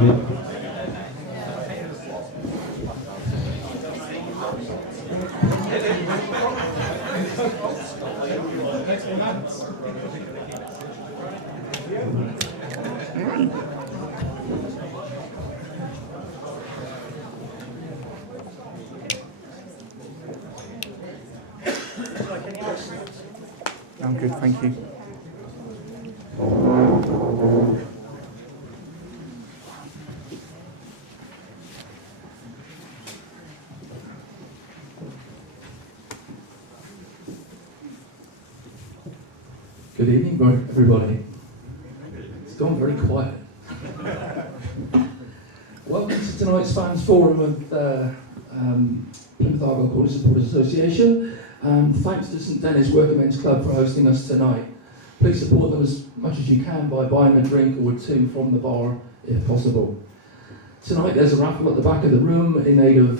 I'm good, thank you. Good evening, everybody. It's gone very quiet. Welcome to tonight's fans forum with Plymouth Argyle Cornish Supporters Association. Thanks to St Dennis Working Men's Club for hosting us tonight. Please support them as much as you can by buying a drink or two from the bar if possible. Tonight there's a raffle at the back of the room in aid of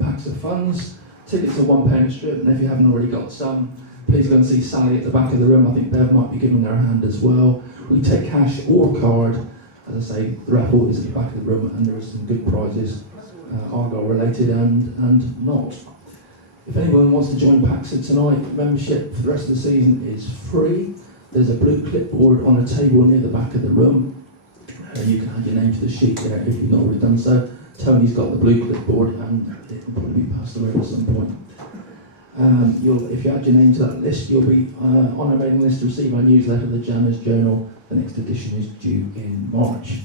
PACSA funds. Tickets are £1 a strip, and if you haven't already got some, please go and see Sally at the back of the room. I think Bev might be giving her a hand as well. We take cash or card. As I say, the raffle is at the back of the room and there are some good prizes, Argyle related and not. If anyone wants to join PACSA tonight, membership for the rest of the season is free. There's a blue clipboard on a table near the back of the room. You can add your name to the sheet there if you've not already done so. Tony's got the blue clipboard and it will probably be passed around at some point. If you add your name to that list, you'll be on our mailing list to receive our newsletter, the Janner's Journal. The next edition is due in March.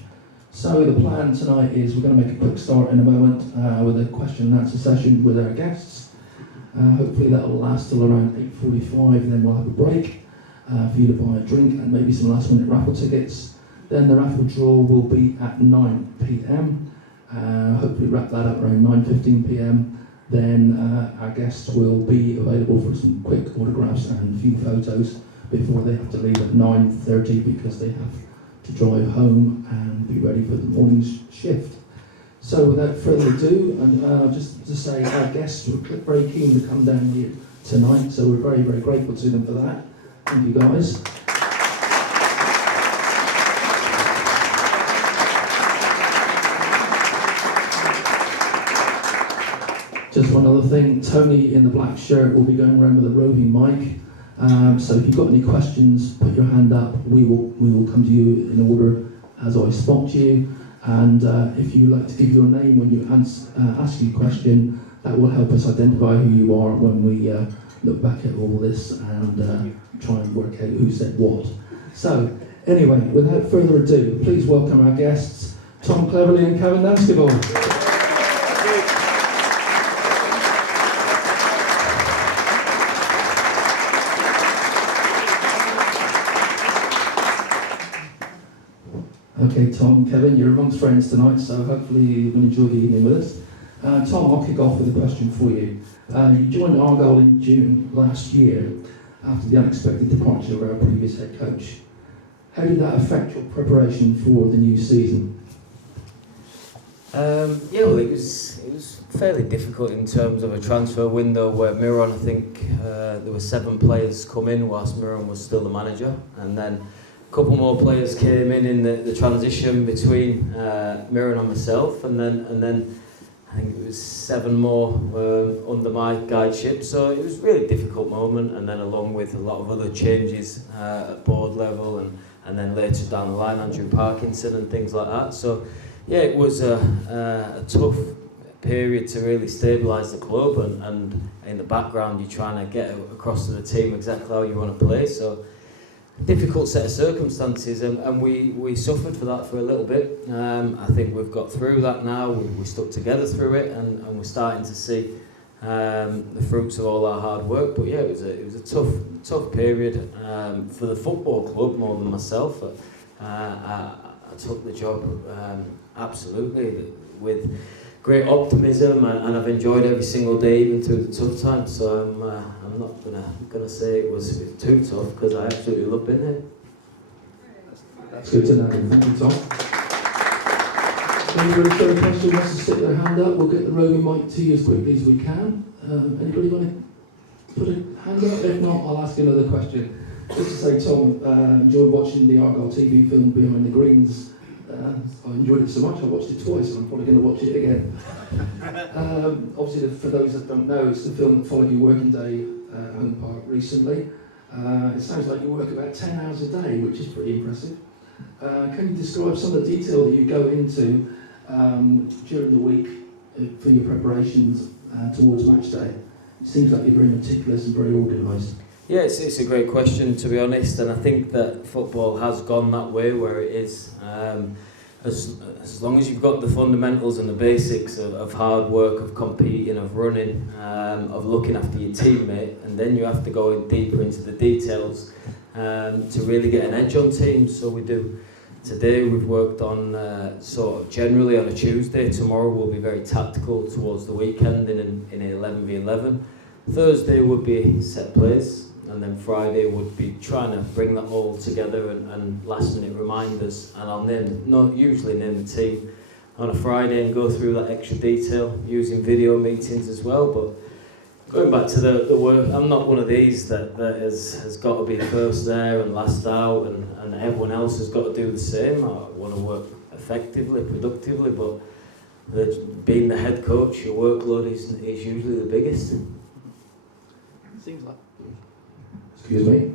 So the plan tonight is we're going to make a quick start in a moment with a question and answer session with our guests. Hopefully that will last till around 8:45, and then we'll have a break for you to buy a drink and maybe some last minute raffle tickets. Then the raffle draw will be at 9 p.m. Hopefully wrap that up around 9:15 p.m. Then our guests will be available for some quick autographs and a few photos before they have to leave at 9:30 because they have to drive home and be ready for the morning's shift. So without further ado, and just to say our guests were very keen to come down here tonight, so we're very, very grateful to them for that. Thank you guys. Just one other thing, Tony in the black shirt will be going around with a roving mic. So if you've got any questions, put your hand up. We will come to you in order as I spot you. And if you like to give your name when you ask your question, that will help us identify who you are when we look back at all this and try and work out who said what. So anyway, without further ado, please welcome our guests, Tom Cleverley and Kevin Nancekivell. Okay, Tom, Kevin, you're amongst friends tonight, so hopefully you can enjoy the evening with us. Tom, I'll kick off with a question for you. You joined Argyle in June last year after the unexpected departure of our previous head coach. How did that affect your preparation for the new season? Well, it was fairly difficult in terms of a transfer window where Miron, I think there were 7 players come in whilst Miron was still the manager, and then a couple more players came in the transition between Miron and myself, and then I think it was 7 more under my guideship. So it was a really difficult moment, and then along with a lot of other changes at board level, and then later down the line Andrew Parkinson and things like that. So yeah, it was a tough period to really stabilise the club, and in the background you're trying to get across to the team exactly how you want to play. So difficult set of circumstances, and we suffered for that for a little bit. I think we've got through that now. We stuck together through it, and we're starting to see the fruits of all our hard work. But yeah, it was a tough period for the football club more than myself. I took the job absolutely with great optimism, and I've enjoyed every single day, even through the tough times. So I'm not gonna say it was too tough, because I absolutely love being here. That's good to know. Thank you, Tom. Anybody got a question wants to stick their hand up? We'll get the roving mic to you as quickly as we can. Anybody want to put a hand up? If not, I'll ask you another question. Just to say, Tom, enjoyed watching the Argyle TV film Behind the Greens I enjoyed it so much, I watched it twice, and I'm probably going to watch it again. Obviously, for those that don't know, it's the film that followed your working day at Home Park recently. It sounds like you work about 10 hours a day, which is pretty impressive. Can you describe some of the detail that you go into during the week for your preparations towards match day? It seems like you're very meticulous and very organised. Yeah, it's a great question, to be honest, and I think that football has gone that way where it is. As long as you've got the fundamentals and the basics of hard work, of competing, of running, of looking after your teammate, and then you have to go in deeper into the details to really get an edge on teams. So we do. Today we've worked on sort of generally on a Tuesday. Tomorrow we'll be very tactical towards the weekend in an 11v11. Thursday would be set plays. And then Friday would be trying to bring that all together and last minute reminders. And I'll usually name the team on a Friday and go through that extra detail using video meetings as well. But going back to the work, I'm not one of these that has got to be first there and last out and everyone else has got to do the same. I want to work effectively, productively, but being the head coach, your workload is usually the biggest. Seems like. Excuse me.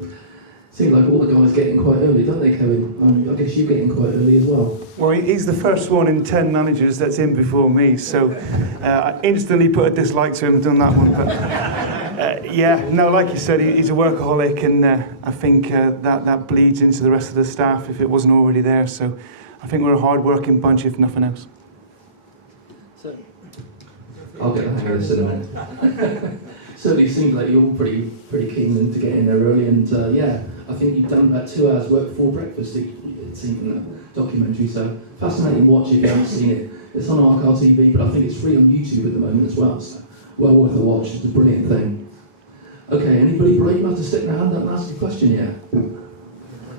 Seems like all the guys get in quite early, don't they, Kevin? I guess you get in quite early as well. Well, he's the first one in 10 managers that's in before me, so I instantly put a dislike to him and done that one. But yeah, no, like you said, he's a workaholic, and I think that bleeds into the rest of the staff if it wasn't already there. So I think we're a hard-working bunch, if nothing else. So, I'll get the hang of this in a minute. Certainly seems like you're all pretty keen to get in there early, and yeah, I think you've done about 2 hours work before breakfast, it seemed in that documentary, so fascinating watch if you haven't seen it. It's on Argyle TV, but I think it's free on YouTube at the moment as well, so well worth a watch. It's a brilliant thing. Okay, anybody brave enough to stick their hand up and ask a question yet?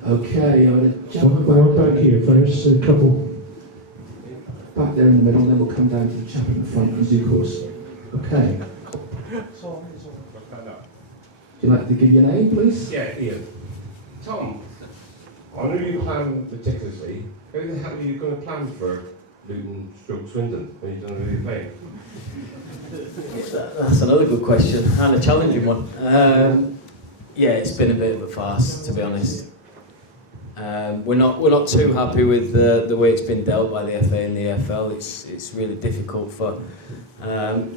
Okay, I'm going to jump back here first, a couple. Back there in the middle, then we'll come down to the chap in the front in due course. Okay. Would you like to give your name, please? Yeah, Ian. Tom, I know you plan meticulously. How the hell are you going to plan for Luton / Swindon when you don't know who you're playing? That's another good question and a challenging one. Yeah, it's been a bit of a farce, to be honest. We're not too happy with the way it's been dealt by the FA and the EFL. It's really difficult for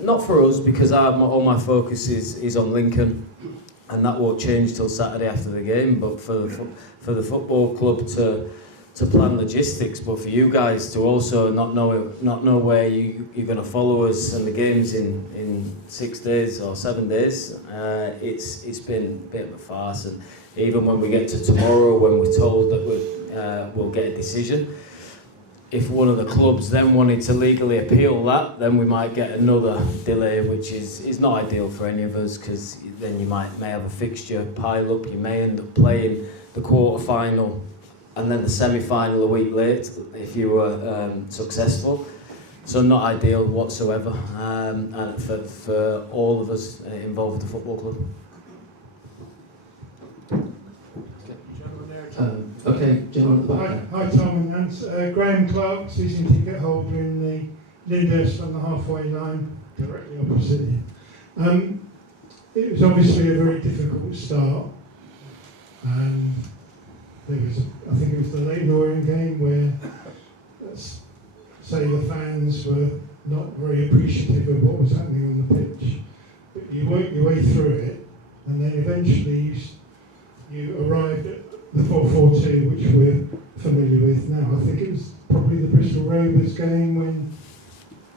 not for us, because all my focus is on Lincoln, and that won't change till Saturday after the game. But for the football club to plan logistics, but for you guys to also not know where you're going to follow us and the game's in 6 days or 7 days, it's been a bit of a farce. And even when we get to tomorrow, when we're told that we'll get a decision, if one of the clubs then wanted to legally appeal that, then we might get another delay, which is not ideal for any of us, because then you may have a fixture pile up. You may end up playing the quarter-final and then the semi-final a week late if you were successful. So not ideal whatsoever, and for all of us involved with the football club. Okay, gentlemen at the back. Hi Tom and Nance. Graham Clark, season ticket holder in the Lyndhurst on the halfway line, directly opposite you. It was obviously a very difficult start. There was, I think it was the Leighton Orient game where, say, the fans were not very appreciative of what was happening on the pitch. But you worked your way through it, and then eventually you arrived at the 4-4-2, which we're familiar with now. I think it was probably the Bristol Rovers game when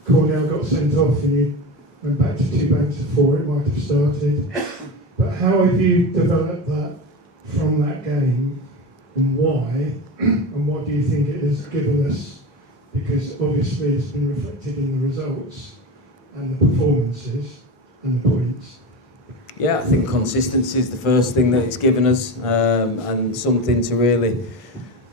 Cornwall got sent off and you went back to 2 banks of 4, it might have started. But how have you developed that from that game, and why, and what do you think it has given us? Because obviously it's been reflected in the results and the performances and the points. Yeah, I think consistency is the first thing that it's given us, and something to really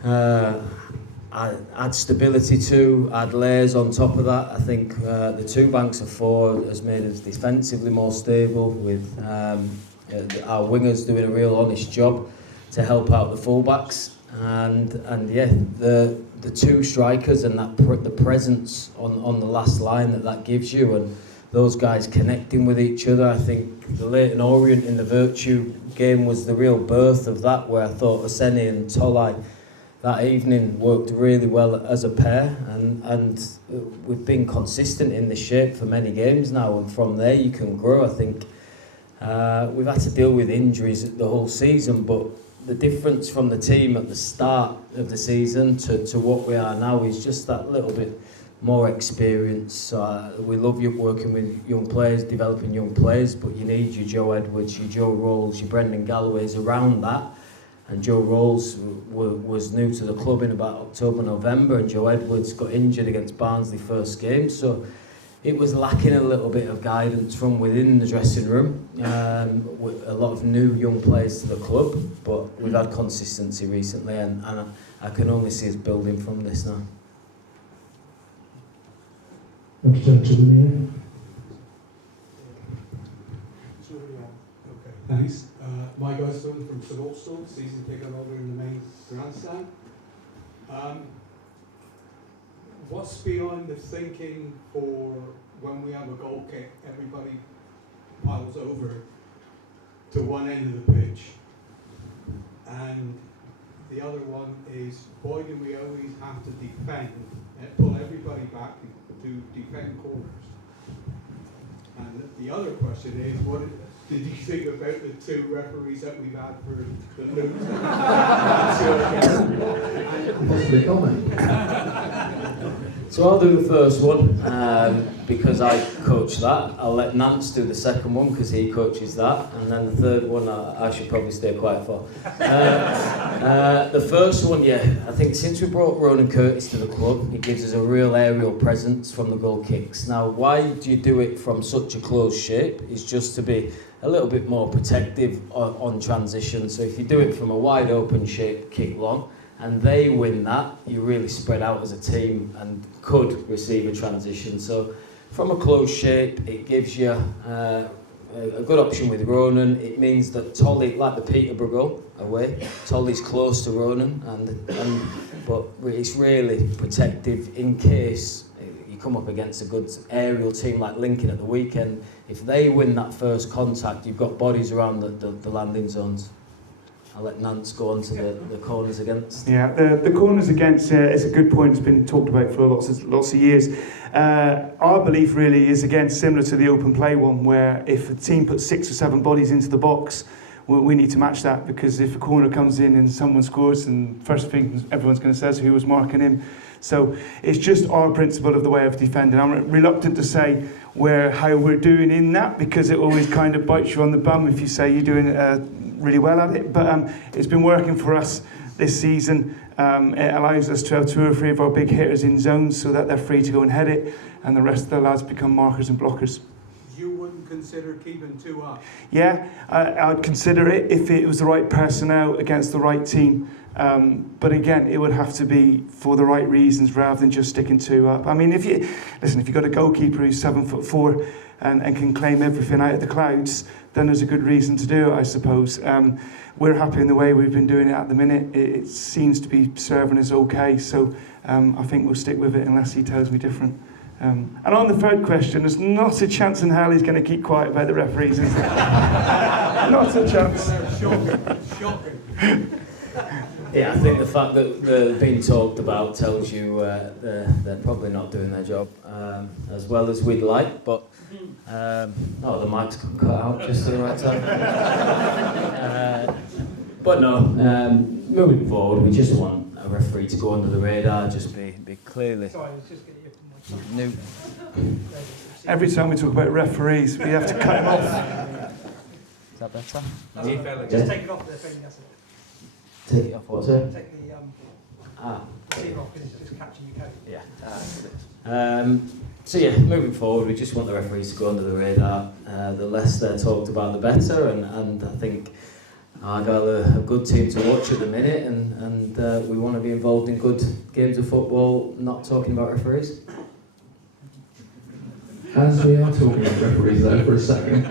add stability to, add layers on top of that. I think the 2 banks of 4 has made us defensively more stable, with our wingers doing a real honest job to help out the fullbacks. and yeah, the two strikers and that the presence on the last line that gives you, and those guys connecting with each other. I think the Leyton Orient in the Virtue game was the real birth of that, where I thought Oseni and Tolai that evening worked really well as a pair, and we've been consistent in this shape for many games now, and from there you can grow. I think we've had to deal with injuries the whole season, but the difference from the team at the start of the season to what we are now is just that little bit more experience. We love working with young players, developing young players, but you need your Joe Edwards, your Joe Rolls, your Brendan Galloways around that. And Joe Rolls was new to the club in about October, November, and Joe Edwards got injured against Barnsley first game. So it was lacking a little bit of guidance from within the dressing room, with a lot of new young players to the club, but we've had consistency recently, and I can only see us building from this now. Okay, thanks. Mike Osborne from Saltstone, season ticket holder in the main grandstand. What's behind the thinking for when we have a goal kick, everybody piles over to one end of the pitch? And the other one is, why do we always have to defend, pull everybody back to defend corners? And the other question is, what did you think about the two referees that we've had for the Luton? Possibly comment. So I'll do the first one because I coach that. I'll let Nance do the second one because he coaches that, and then the third one I should probably stay quiet for. The first one, yeah, I think since we brought Ronan Curtis to the club, he gives us a real aerial presence from the goal kicks. Now, why do you do it from such a closed shape? It's just to be a little bit more protective on transition. So if you do it from a wide open shape, kick long, and they win that, you really spread out as a team and could receive a transition. So from a closed shape, it gives you a good option with Ronan. It means that Tolly, like the Peterborough goal away, Tolly's close to Ronan, but it's really protective in case you come up against a good aerial team like Lincoln at the weekend. If they win that first contact, you've got bodies around the landing zones. I'll let Nance go on to the corners against. Yeah, the corners against is a good point. It's been talked about for lots of years. Our belief really is, again, similar to the open play one, where if a team puts 6 or 7 bodies into the box, we need to match that, because if a corner comes in and someone scores, and first thing everyone's going to say is who was marking him. So it's just our principle of the way of defending. I'm reluctant to say how we're doing in that, because it always kind of bites you on the bum if you say you're doing really well at it, but it's been working for us this season. It allows us to have 2 or 3 of our big hitters in zones so that they're free to go and head it, and the rest of the lads become markers and blockers. You wouldn't consider keeping 2 up? Yeah, I'd consider it if it was the right personnel against the right team. But again, it would have to be for the right reasons rather than just sticking 2 up. I mean, if you've got a goalkeeper who's 7'4" and can claim everything out of the clouds, then there's a good reason to do it, I suppose. We're happy in the way we've been doing it at the minute. It seems to be serving us okay, so I think we'll stick with it unless he tells me different. And on the third question, there's not a chance in hell he's going to keep quiet about the referees, is there? Not a chance. Shocking. Yeah, I think the fact that they're being talked about tells you they're probably not doing their job as well as we'd like, but the mic's got cut out just at the right time. But no, moving forward, we just want a referee to go under the radar, just be clearly new. Every time we talk about referees, we have to cut him off. Is that better? Yeah. Just take it off the thing, that's it. Take it off what, sir? Take the receiver off because it's catching your coat. Yeah. So yeah, moving forward, we just want the referees to go under the radar. The less they're talked about, the better, and I think Argyle are a good team to watch at the minute, and we want to be involved in good games of football, not talking about referees. As we are talking about referees though for a second,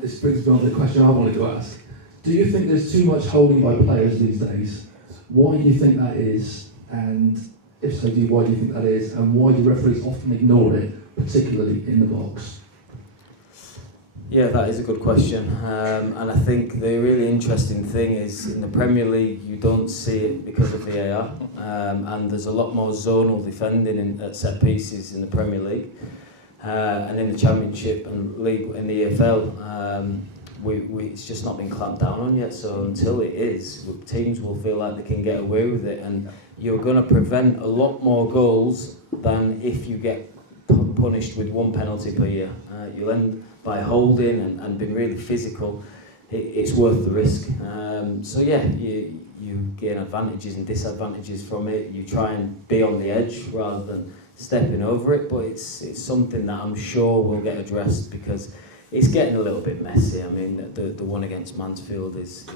this brings me on to the question I wanted to ask. Do you think there's too much holding by players these days? Why do you think that is? And if so, why do you think that is? And why do referees often ignore it, particularly in the box? Yeah, that is a good question. And I think the really interesting thing is in the Premier League, you don't see it because of VAR. And there's a lot more zonal defending at set pieces in the Premier League. And in the Championship and League in the EFL, it's just not been clamped down on yet. So until it is, teams will feel like they can get away with it. And you're going to prevent a lot more goals than if you get punished with one penalty per year. You'll end by holding and being really physical. It's worth the risk. So yeah, you gain advantages and disadvantages from it. You try and be on the edge rather than stepping over it, but it's something that I'm sure will get addressed because it's getting a little bit messy. I mean, the one against Mansfield is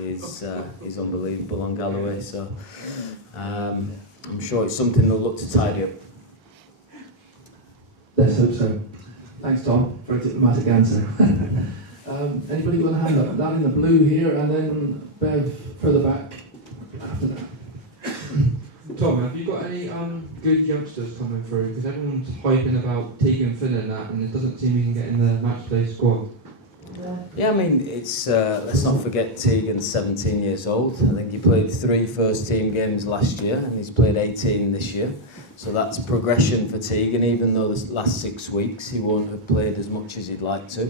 unbelievable on Galloway, so I'm sure it's something they'll look to tidy up. Let's hope so. Thanks, Tom, for a diplomatic answer. Anybody got a hand up? Down in the blue here, and then Bev further back after that. Tom, have you got any good youngsters coming through? Because everyone's hyping about Tegan Finn and that, and it doesn't seem he can get in the match play squad. Yeah, I mean, it's let's not forget Tegan's 17 years old. I think he played 3 first-team games last year, and he's played 18 this year. So that's progression for Tegan, even though the last 6 weeks he won't have played as much as he'd like to.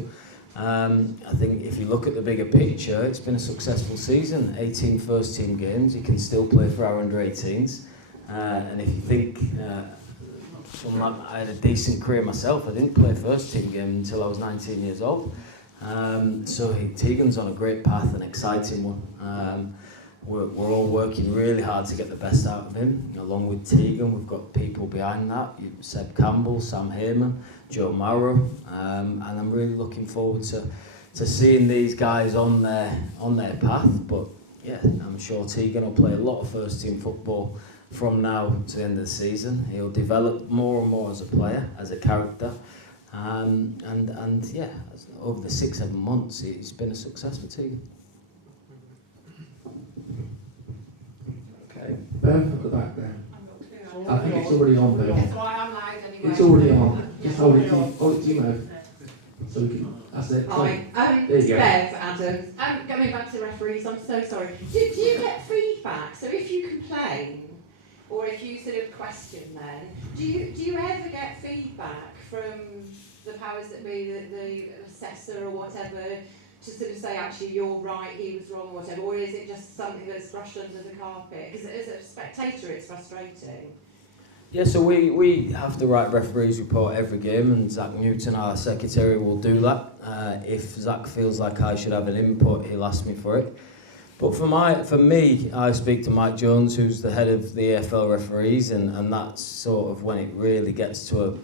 I think if you look at the bigger picture, it's been a successful season. 18 first-team games, he can still play for our under-18s. And if you think, I had a decent career myself. I didn't play a first-team game until I was 19 years old. So Tegan's on a great path, an exciting one. We're all working really hard to get the best out of him. Along with Tegan, we've got people behind that. Seb Campbell, Sam Heyman, Joe Morrow, and I'm really looking forward to seeing these guys on their path. But yeah, I'm sure Tegan will play a lot of first-team football from now to the end of the season. He'll develop more and more as a player, as a character. And yeah, over the 6-7 months, it's been a success for Tegan. Okay, Bev at the back there. I think it's already on, Bev. That's why I'm loud anyway. It's already on. Just hold it to you, Bev. So we can, that's it. Hi, there you go. Bev, Adam. Going back to referees, I'm so sorry. Do you get feedback? So if you complain, or if you sort of question then, do you ever get feedback from the powers that be, the assessor or whatever, to sort of say, actually, you're right, he was wrong or whatever, or is it just something that's brushed under the carpet? Because as a spectator, it's frustrating. Yeah, so we have to write referees report every game, and Zach Newton, our secretary, will do that. If Zach feels like I should have an input, he'll ask me for it. But for me, I speak to Mike Jones, who's the head of the EFL referees, and that's sort of when it really gets to a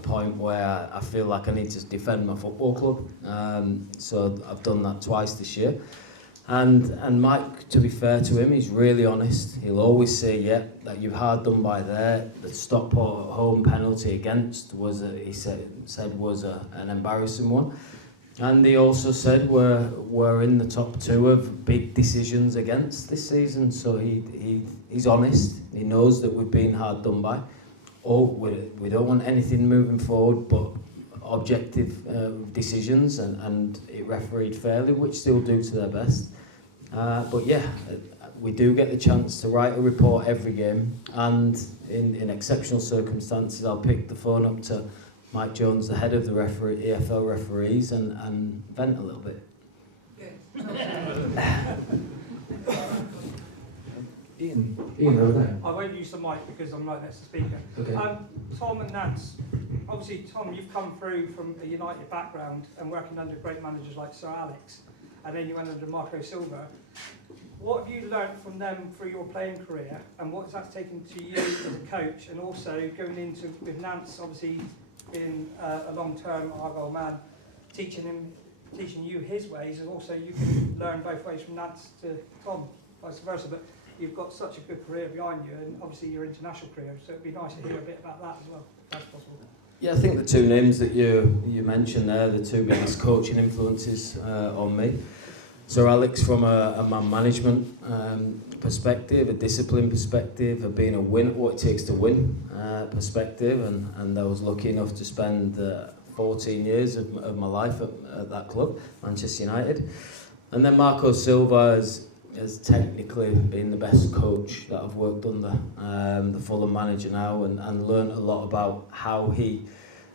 point where I feel like I need to defend my football club. So I've done that twice this year. And Mike, to be fair to him, he's really honest. He'll always say, yeah, that you've hard done by there. The Stockport home penalty against was an embarrassing one. And he also said we're in the top 2 of big decisions against this season. So he's honest. He knows that we've been hard done by. We don't want anything moving forward but objective decisions, and it refereed fairly, which they'll do to their best. But yeah, we do get the chance to write a report every game, and in exceptional circumstances I'll pick the phone up to Mike Jones, the head of the EFL referees, and vent a little bit. Good. Ian over there. I won't use the mic because I'm right next to the speaker. Okay. Tom and Nance, obviously, Tom, you've come through from a United background and working under great managers like Sir Alex, and then you went under Marco Silva. What have you learnt from them through your playing career, and what has that taken to you as a coach, and also going into with Nance, obviously being a long-term Argyle man, teaching you his ways, and also you can learn both ways from Nance to Tom, vice versa. But you've got such a good career behind you, and obviously your international career, so it'd be nice to hear a bit about that as well, if that's possible. Yeah, I think the 2 names that you mentioned there, the 2 biggest coaching influences on me. Sir Alex from a man management perspective, a discipline perspective, of being a win, what it takes to win perspective, and I was lucky enough to spend 14 years of my life at that club, Manchester United. And then Marco Silva has technically been the best coach that I've worked under, the Fulham manager now, and learned a lot about how he,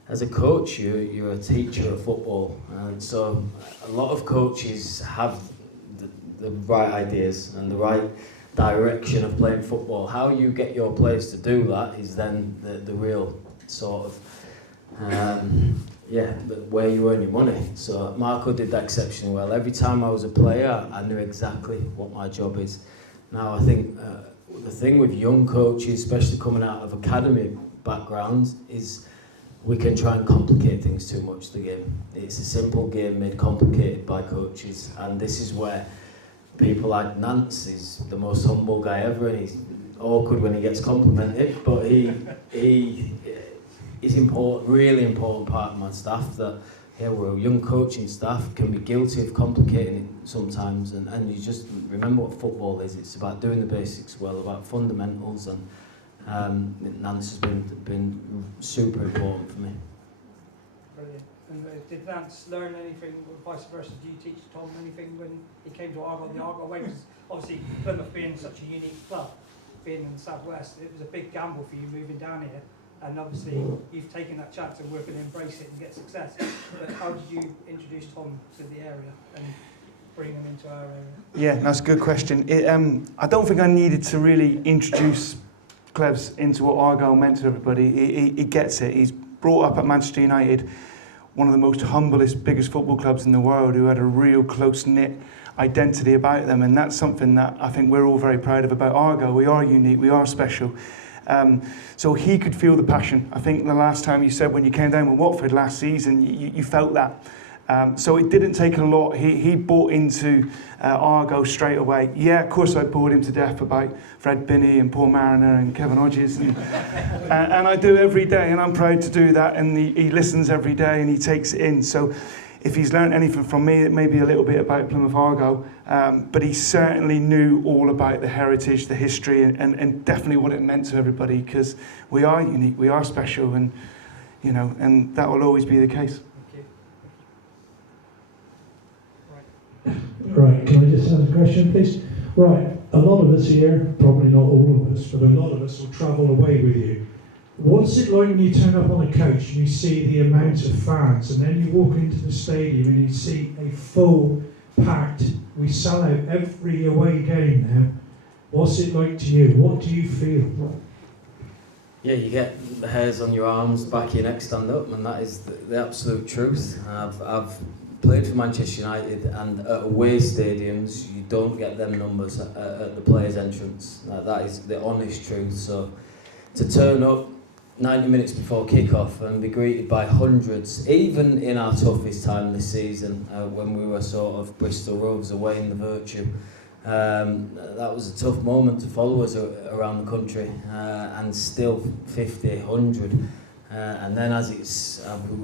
as a coach, you're a teacher of football, and so a lot of coaches have the right ideas and the right direction of playing football. How you get your players to do that is then the real sort of where you earn your money. So Marco did that exceptionally well. Every time I was a player, I knew exactly what my job is. Now I think the thing with young coaches, especially coming out of academy backgrounds, is we can try and complicate things too much, the game. It's a simple game made complicated by coaches, and this is where people like Nance is the most humble guy ever, and he's awkward when he gets complimented, but he is important, really important part of my staff, that we're a young coaching staff, can be guilty of complicating it sometimes, and you just remember what football is. It's about doing the basics well, about fundamentals, and Nance has been super important for me. Brilliant. And did Nance learn anything, or vice versa? Do you teach Tom anything when he came to Argyle, the Argyle way? Because obviously Plymouth being such a unique club, being in the southwest, it was a big gamble for you moving down here. And obviously you've taken that chance and work and embrace it and get success. But how did you introduce Tom to the area and bring him into our area? Yeah, that's a good question. I don't think I needed to really introduce Clevs into what Argyle meant to everybody. He gets it. He's brought up at Manchester United, one of the most humblest, biggest football clubs in the world, who had a real close-knit identity about them, and that's something that I think we're all very proud of about Argyle. We are unique, we are special. So he could feel the passion. I think the last time you said when you came down with Watford last season, you felt that. So it didn't take a lot. He bought into Argyle straight away. Yeah, of course I bored him to death about Fred Binney and Paul Mariner and Kevin Hodges, and I do every day, and I'm proud to do that, and he listens every day and he takes it in. So if he's learned anything from me, it may be a little bit about Plymouth Argyle, but he certainly knew all about the heritage, the history, and definitely what it meant to everybody, because we are unique, we are special, and and that will always be the case. Right, can I just ask a question, please? Right, a lot of us here, probably not all of us, but a lot of us will travel away with you. What's it like when you turn up on a coach and you see the amount of fans, and then you walk into the stadium and you see a full packed, we sell out every away game now. What's it like to you? What do you feel? Yeah, you get the hairs on your arms, back of your neck stand up, and that is the absolute truth. I've played for Manchester United, and at away stadiums you don't get them numbers at the players' entrance. That is the honest truth. So to turn up 90 minutes before kick-off and be greeted by hundreds, even in our toughest time this season, when we were sort of Bristol Rovers away in the Virtue, that was a tough moment to follow us around the country, and still 50, 100. And then as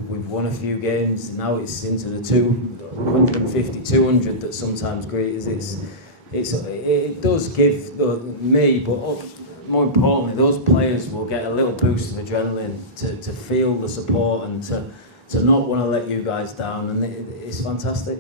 we've won a few games, now it's into the 250, 200 that sometimes greet us. It does give me, but more importantly, those players will get a little boost of adrenaline to feel the support and to not want to let you guys down, and it's fantastic.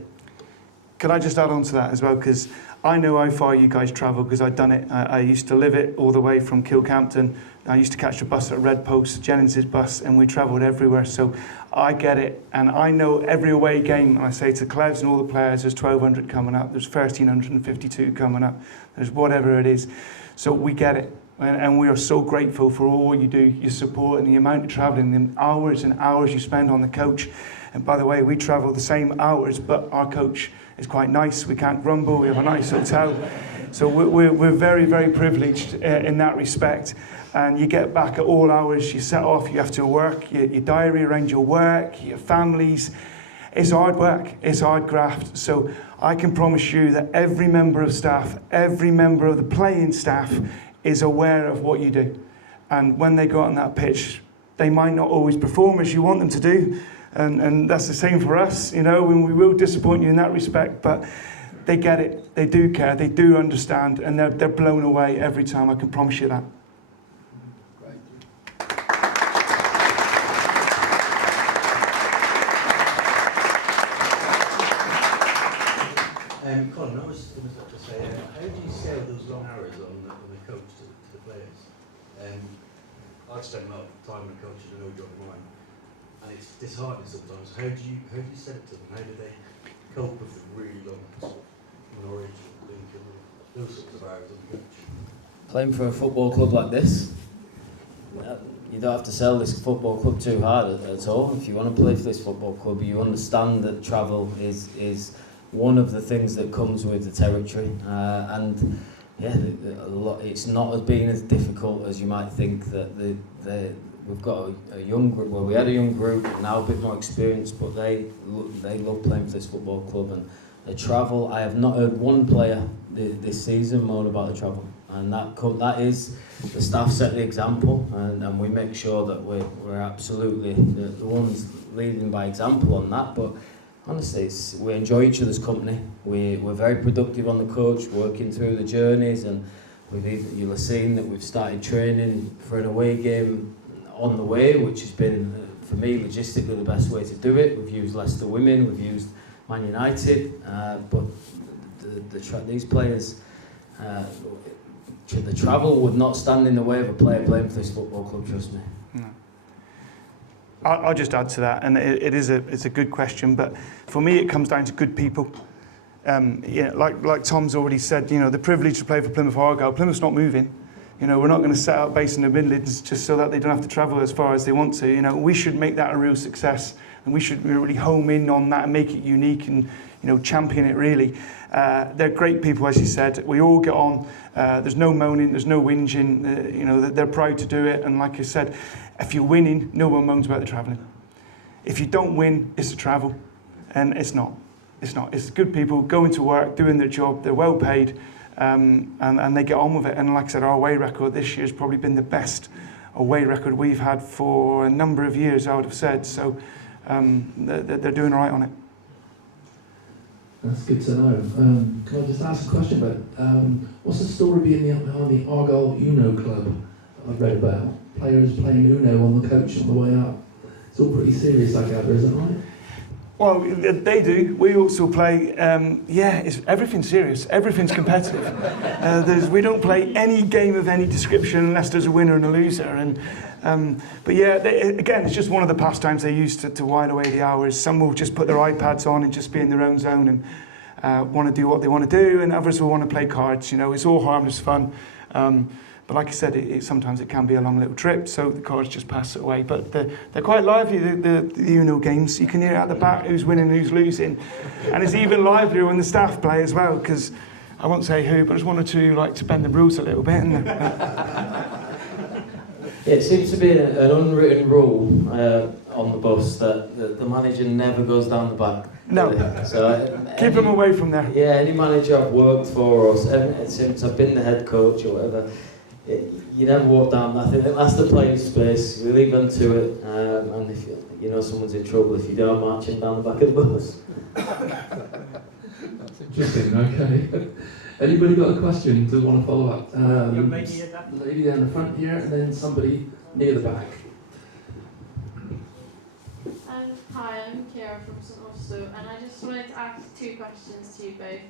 Can I just add on to that as well, because I know how far you guys travel, because I've done it. I used to live it all the way from Kilcampton. I used to catch the bus at Red Post, Jennings' bus, and we travelled everywhere. So I get it, and I know every away game, and I say to Clevs and all the players, there's 1,200 coming up, there's 1,352 coming up, there's whatever it is. So we get it, and we are so grateful for all you do, your support, and the amount of travelling, the hours and hours you spend on the coach. And by the way, we travel the same hours, but our coach is quite nice. We can't grumble. We have a nice hotel. So we're very, very privileged in that respect. And you get back at all hours. You set off. You have to work. Your diary around your work, your families. It's hard work. It's hard graft. So I can promise you that every member of staff, every member of the playing staff is aware of what you do. And when they go out on that pitch, they might not always perform as you want them to do. And that's the same for us, when we will disappoint you in that respect, but they get it, they do care, they do understand, and they're blown away every time, I can promise you that. Colin, I was going to say, how do you scale those long hours on the coach to the players? I've spent a lot of time with coaches, I know job of mine, and it's disheartening sometimes. How do you set it to them? How do they cope with the really long minority link and those sorts of hours on the coach? Playing for a football club like this, you don't have to sell this football club too hard at all. If you want to play for this football club, you understand that travel is one of the things that comes with the territory, and yeah, it's not as being as difficult as you might think. That we've got a young group. Well, we had a young group, now a bit more experienced, but they love playing for this football club. And the travel, I have not heard one player this season moan about the travel, and that is the staff set the example, and we make sure that we're absolutely the ones leading by example on that. But honestly, we enjoy each other's company. We're very productive on the coach, working through the journeys, and you'll have seen that we've started training for an away game on the way, which has been, for me, logistically the best way to do it. We've used Leicester Women, we've used Man United, but these players, the travel would not stand in the way of a player playing for this football club, trust me. No. I'll just add to that, and it's a good question, but for me it comes down to good people. Like Tom's already said, the privilege to play for Plymouth Argyle. Plymouth's not moving. We're not going to set up base in the Midlands just so that they don't have to travel as far as they want to. We should make that a real success, and we should really home in on that and make it unique and champion it really. They're great people, as you said. We all get on. There's no moaning, there's no whinging. They're proud to do it, and like I said, if you're winning, no one moans about the travelling. If you don't win, it's the travel, and it's not. It's good people going to work, doing their job. They're well paid, and they get on with it. And like I said, our away record this year has probably been the best away record we've had for a number of years, I would have said. So they're doing all right on it. That's good to know. Can I just ask a question about what's the story behind the Argyle Uno club I've read about? Players playing Uno on the coach on the way up. It's all pretty serious, I gather, is that right? Well, they do. We also play, everything's serious. Everything's competitive. We don't play any game of any description unless there's a winner and a loser. But yeah, again, it's just one of the pastimes they use to while away the hours. Some will just put their iPads on and just be in their own zone and want to do what they want to do, and others will want to play cards. It's all harmless fun. But like I said, sometimes it can be a long little trip, so the cards just pass it away. But they're quite lively, the Uno games. You can hear out the back who's winning, who's losing. And it's even livelier when the staff play as well, because I won't say who, but there's one or two like to bend the rules a little bit. It seems to be an unwritten rule on the bus that the manager never goes down the back. No. So keep them away from there. Yeah, any manager I've worked for, or since I've been the head coach or whatever, you never walk down. I think that's the players' space. We leave them to it, and if someone's in trouble, if you don't march him down the back of the bus. That's interesting. Okay. Anybody got a question to want to follow up? Lady down the front here, and then somebody near the back. Hi, I'm Kira from St Austell, and I just wanted to ask two questions to you both.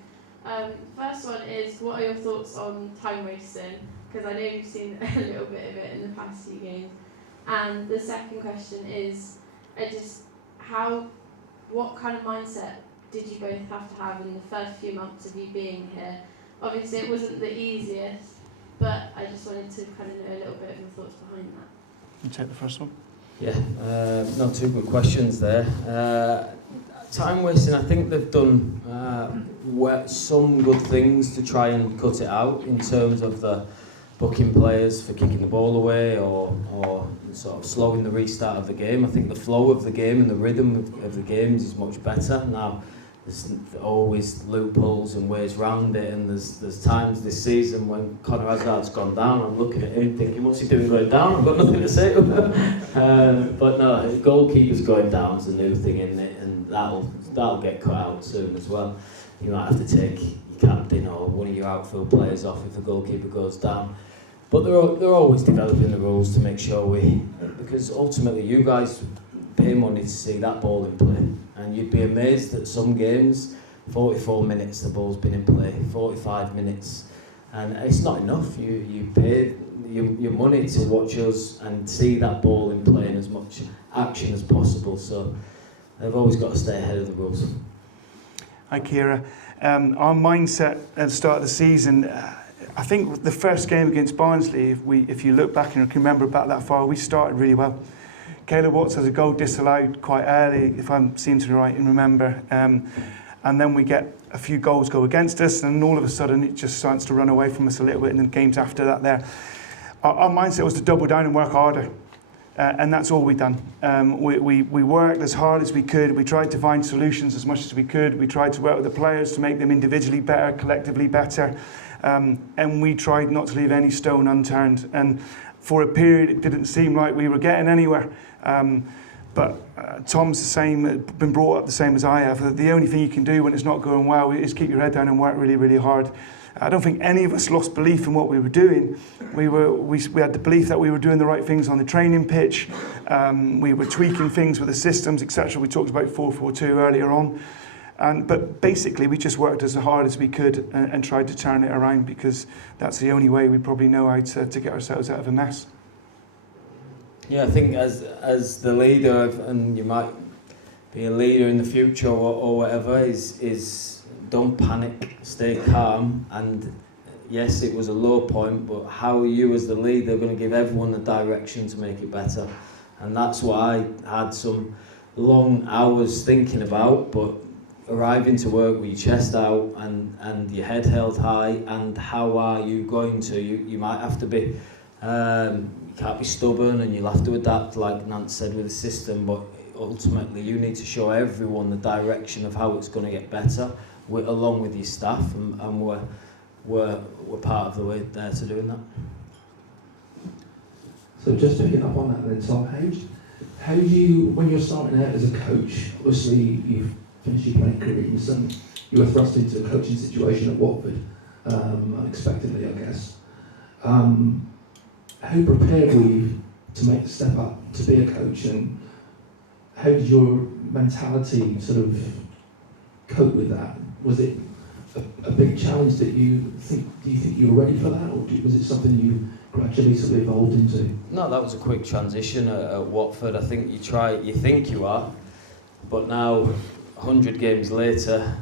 First one is, what are your thoughts on time wasting? Because I know you've seen a little bit of it in the past few games. And the second question is, what kind of mindset did you both have to have in the first few months of you being here? Obviously, it wasn't the easiest, but I just wanted to kind of know a little bit of your thoughts behind that. You take the first one. Yeah, no, two good questions there. Time wasting, I think they've done some good things to try and cut it out in terms of the booking players for kicking the ball away or sort of slowing the restart of the game. I think the flow of the game and the rhythm of the games is much better now. There's always loopholes and ways round it, and there's times this season when Conor Hazard's gone down, I'm looking at him thinking, what's he doing going down? I've got nothing to say to him. But no, goalkeepers going down is a new thing, isn't it? And that'll get cut out soon as well. you might have to take your captain or one of your outfield players off if the goalkeeper goes down. But they're always developing the rules to make sure because ultimately you guys pay money to see that ball in play, and you'd be amazed at some games, 44 minutes the ball's been in play, 45 minutes, and it's not enough. You pay your money to watch us and see that ball in play and as much action as possible, so they've always got to stay ahead of the rules. Hi Ciara. Our mindset at the start of the season, I think the first game against Barnsley, if you look back and can remember back that far, we started really well. Caleb Watts has a goal disallowed quite early, if I seem to right and remember. And then we get a few goals go against us, and all of a sudden it just starts to run away from us a little bit, and then games after that there. Our mindset was to double down and work harder. And that's all we've done. We worked as hard as we could. We tried to find solutions as much as we could. We tried to work with the players to make them individually better, collectively better. And we tried not to leave any stone unturned. And for a period, it didn't seem like we were getting anywhere. But Tom's the same, been brought up the same as I have. The only thing you can do when it's not going well is keep your head down and work really, really hard. I don't think any of us lost belief in what we were doing. We had the belief that we were doing the right things on the training pitch. We were tweaking things with the systems, etc. We talked about 4-4-2 earlier on. But basically, we just worked as hard as we could and tried to turn it around, because that's the only way we probably know how to get ourselves out of a mess. Yeah, I think as the leader, and you might be a leader in the future or whatever, is don't panic, stay calm, and yes, it was a low point, but how are you as the leader going to give everyone the direction to make it better? And that's what I had some long hours thinking about, but arriving to work with your chest out and your head held high, and how are you going to, you might have to be, you can't be stubborn, and you'll have to adapt, like Nance said, with the system, but ultimately you need to show everyone the direction of how it's going to get better, along with your staff, and we're part of the way there to doing that. So just picking up on that then, Tom, how do you, when you're starting out as a coach, obviously you've finished your playing career and suddenly you were thrust into a coaching situation at Watford, unexpectedly, I guess. How prepared were you to make the step up to be a coach, and how did your mentality sort of cope with that? Was it a big challenge that do you think you were ready for that, or was it something you gradually sort of evolved into? No, that was a quick transition at Watford. I think you think you are, but now 100 games later,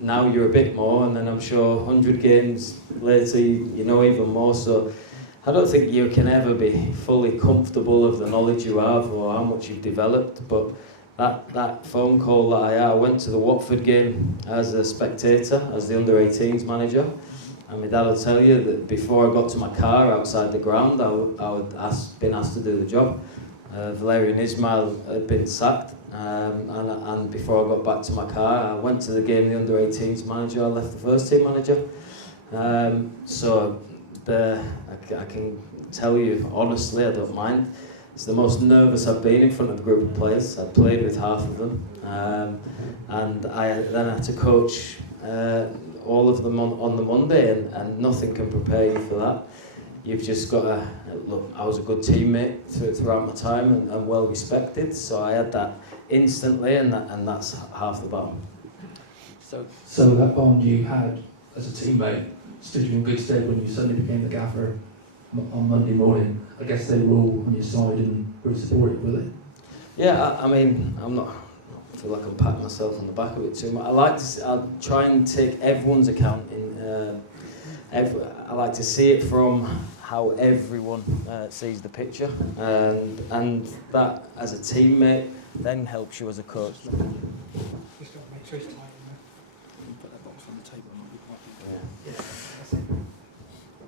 now you're a bit more, and then I'm sure 100 games later you know even more. So I don't think you can ever be fully comfortable of the knowledge you have or how much you've developed, but that phone call that I went to the Watford game as a spectator, as the under-18s manager, and my dad will tell you that before I got to my car outside the ground, I would been asked to do the job. Valerian Ismail had been sacked, and before I got back to my car, I went to the game, the under-18s manager, I left the first team manager. So I can tell you honestly, I don't mind. It's the most nervous I've been in front of a group of players. I played with half of them, and I then had to coach all of them on the Monday, and nothing can prepare you for that. You've just got to look. I was a good teammate throughout my time and well respected, so I had that instantly, and that's half the battle. So that bond you had as a teammate stood you in good stead when you suddenly became the gaffer on Monday morning. I guess they were all on your side and very supportive, were they? Yeah, I mean, I feel like I'm patting myself on the back a bit too much. I try and take everyone's account in. I like to see it from how everyone sees the picture, and that as a teammate then helps you as a coach. Just got to make sure it's tight. Put that box on the table.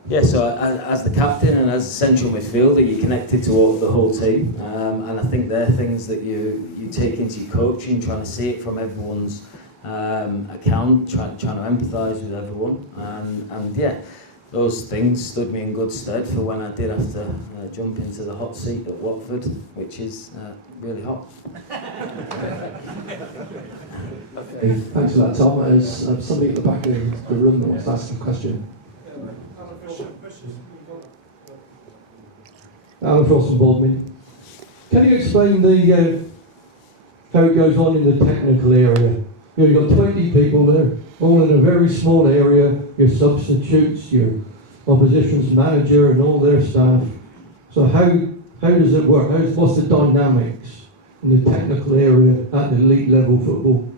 Yeah, so as the captain and as a central midfielder, you're connected to the whole team, and I think they're things that you take into your coaching, trying to see it from everyone's account, trying to empathise with everyone, and yeah, those things stood me in good stead for when I did have to jump into the hot seat at Watford, which is really hot. Okay, thanks for that, Tom. There's somebody at the back of the room that wants to ask a question. Alan Frost from Bodmin. Can you explain how it goes on in the technical area? You've got 20 people there, all in a very small area, your substitutes, your opposition's manager and all their staff. So how does it work? What's the dynamics in the technical area at the elite level football?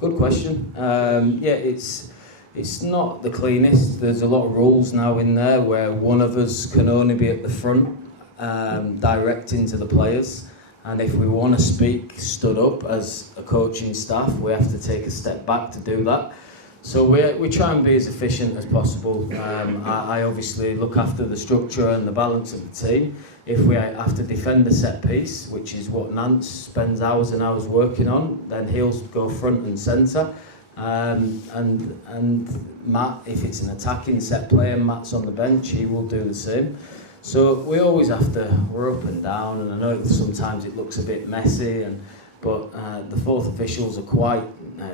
Good question. It's not the cleanest. There's a lot of rules now in there where one of us can only be at the front, directing to the players. And if we want to speak stood up as a coaching staff, we have to take a step back to do that. So we try and be as efficient as possible. I obviously look after the structure and the balance of the team. If we have to defend a set piece, which is what Nance spends hours and hours working on, then he'll go front and centre. And Matt, if it's an attacking set play and Matt's on the bench, he will do the same. So we always we're up and down, and I know sometimes it looks a bit messy, but the fourth officials are quite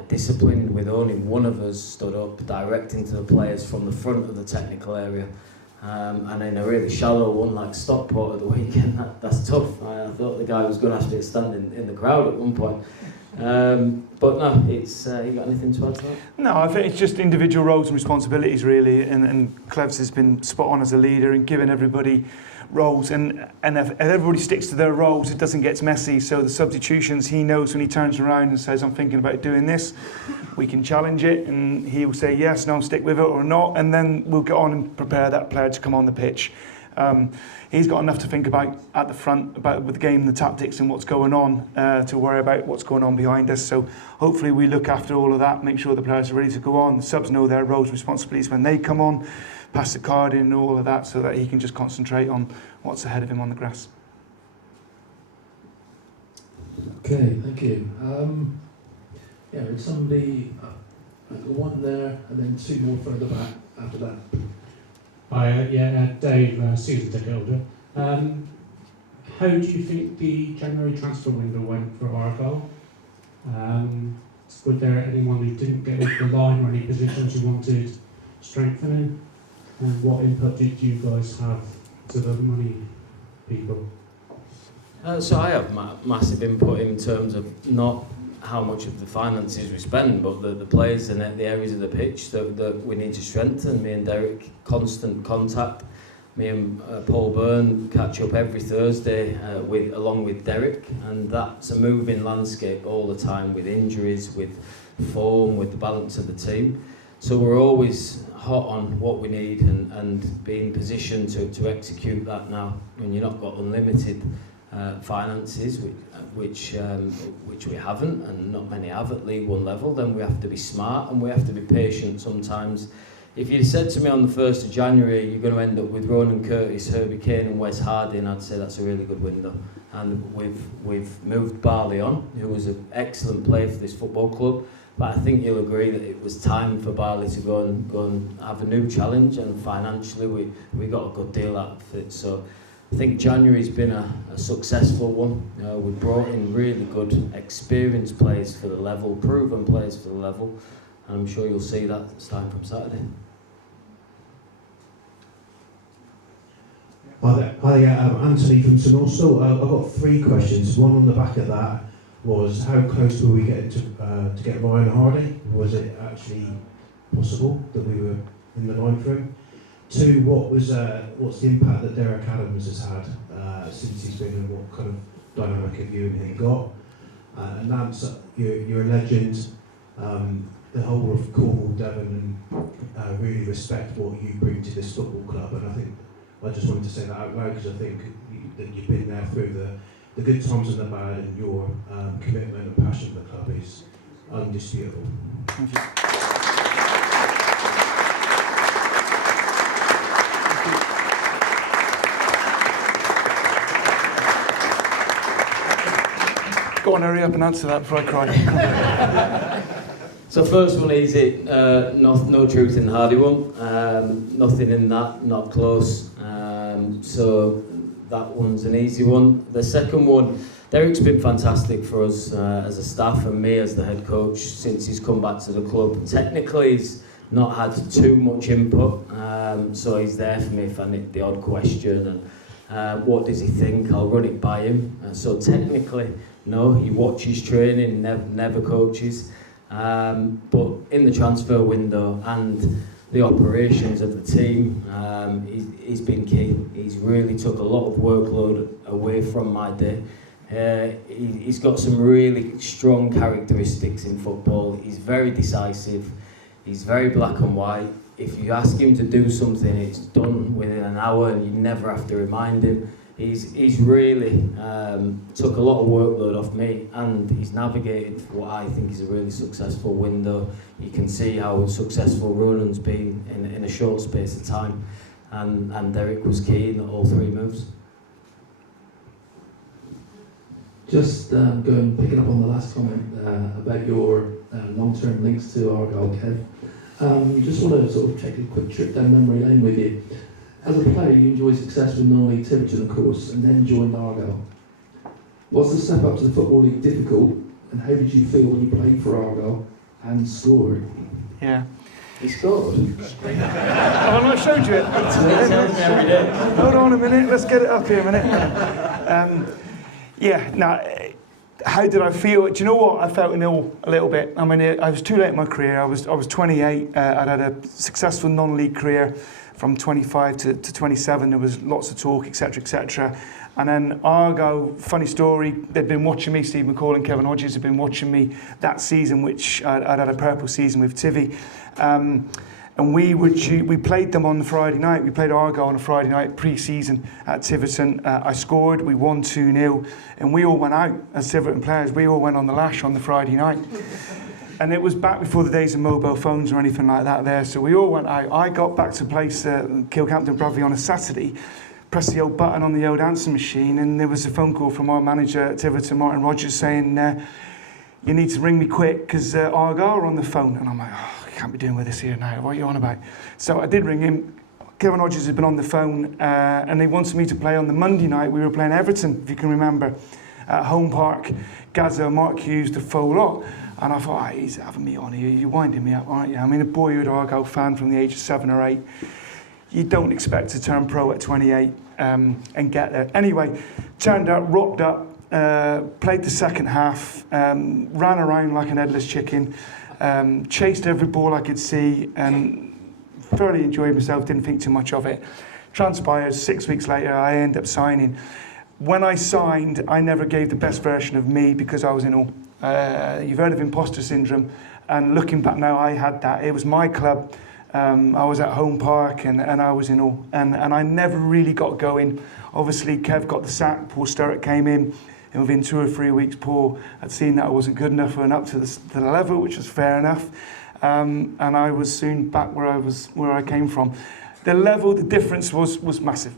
disciplined, with only one of us stood up directing to the players from the front of the technical area. And in a really shallow one like Stockport at the weekend, that's tough. I thought the guy was going to have to stand in the crowd at one point. But no, it's you got anything to add to that? No, I think it's just individual roles and responsibilities really, and Clevs has been spot on as a leader and giving everybody roles, and if everybody sticks to their roles, it doesn't get messy. So the substitutions, he knows when he turns around and says, I'm thinking about doing this, we can challenge it, and he will say yes, no, stick with it or not, and then we'll get on and prepare that player to come on the pitch. He's got enough to think about at the front, about with the game, the tactics and what's going on, to worry about what's going on behind us. So hopefully we look after all of that, make sure the players are ready to go on. The subs know their roles and responsibilities when they come on, pass the card in and all of that, so that he can just concentrate on what's ahead of him on the grass. Okay, thank you. It's somebody, one there and then two more further back after that. Hi, Dave, season ticket holder. How do you think the January transfer window went for Argyle? Was there anyone who didn't get over the line, or any positions you wanted strengthening? And what input did you guys have to the money people? So I have massive input in terms of not how much of the finances we spend, but the players and the areas of the pitch that we need to strengthen. Me and Derek, constant contact. Me and Paul Byrne catch up every Thursday along with Derek, and that's a moving landscape all the time, with injuries, with form, with the balance of the team. So we're always hot on what we need and being positioned to execute that now, when you've not got unlimited finances, which we haven't, and not many have at League One level. Then we have to be smart and we have to be patient sometimes. If you'd said to me on the 1st of January, you're going to end up with Ronan Curtis, Herbie Kane and Wes Harding, I'd say that's a really good window. And we've moved Barley on, who was an excellent player for this football club. But I think you'll agree that it was time for Barley to go and have a new challenge, and financially we got a good deal out of it. So I think January's been a successful one. We brought in really good, experienced players for the level, proven players for the level, and I'm sure you'll see that starting from Saturday. Hi, Anthony from St Austell. I've got 3 questions. One on the back of that was, how close were we getting to get Ryan Hardy? Was it actually possible that we were in the line for him? 2, what's the impact that Derek Adams has had since he's been, and what kind of dynamic have you and him got? And Nance, you're a legend. The whole of Cornwall, Devon, and really respect what you bring to this football club. And I think I just wanted to say that out loud, because I think that you've been there through the good times and the bad, and your commitment and passion for the club is undisputable. Thank you. Go on, hurry up and answer that before I cry. So first one, easy. No truth in the Hardy one. Nothing in that, not close. So that one's an easy one. The second one, Derek's been fantastic for us as a staff and me as the head coach since he's come back to the club. Technically, he's not had too much input, so he's there for me if I need the odd question and what does he think, I'll run it by him. So technically, no, he watches training, never coaches. But in the transfer window and the operations of the team, he's been key. He's really took a lot of workload away from my day. He's got some really strong characteristics in football. He's very decisive. He's very black and white. If you ask him to do something, it's done within an hour and you never have to remind him. He's really took a lot of workload off me, and he's navigated what I think is a really successful window. You can see how successful Ronan's been in a short space of time, and Derek was key in all three moves. Just picking up on the last comment about your long-term links to Argyle, Kev. Just want to sort of take a quick trip down memory lane with you. As a player, you enjoyed success with non-league Tiverton, of course, and then joined Argyle. Was the step up to the Football League difficult, and how did you feel when you played for Argyle and scored? Yeah. He scored. I've not showed you it. Hold on a minute, let's get it up here a minute. How did I feel? Do you know what? I felt ill a little bit. I mean, I was too late in my career. I was 28. I'd had a successful non-league career from 25 to 27. There was lots of talk, etc., etc. And then Argyle, funny story, they'd been watching me, Steve McCall and Kevin Hodges had been watching me that season, which I'd had a purple season with Tivy. And we played them on the Friday night. We played Argyle on a Friday night pre-season at Tiverton. I scored, we won 2-0, and we all went out as Tiverton players. We all went on the lash on the Friday night. And it was back before the days of mobile phones or anything like that there, so we all went out. I got back to place Kilcampton Bradley on a Saturday, pressed the old button on the old answer machine, and there was a phone call from our manager at Tiverton, Martin Rogers, saying, you need to ring me quick because Argyle are on the phone. And I'm like, I can't be doing with this here now, what are you on about? So I did ring him. Kevin Hodges had been on the phone and they wanted me to play on the Monday night. We were playing Everton, if you can remember, at Home Park, Gazza, Mark Hughes, the full lot. And I thought, he's having me on here, you're winding me up, aren't you? I mean, a boyhood Argyle fan from the age of 7 or 8. You don't expect to turn pro at 28 and get there. Anyway, turned up, rocked up, played the second half, ran around like an headless chicken, chased every ball I could see, and thoroughly enjoyed myself, didn't think too much of it. Transpired 6 weeks later, I ended up signing. When I signed, I never gave the best version of me because I was in awe. You've heard of imposter syndrome, and looking back now, I had that. It was my club. I was at Home Park and I was in awe. And I never really got going. Obviously, Kev got the sack, Paul Sturrock came in, and within 2 or 3 weeks, Paul had seen that I wasn't good enough and up to the level, which was fair enough. And I was soon back where I came from. The level, the difference was massive.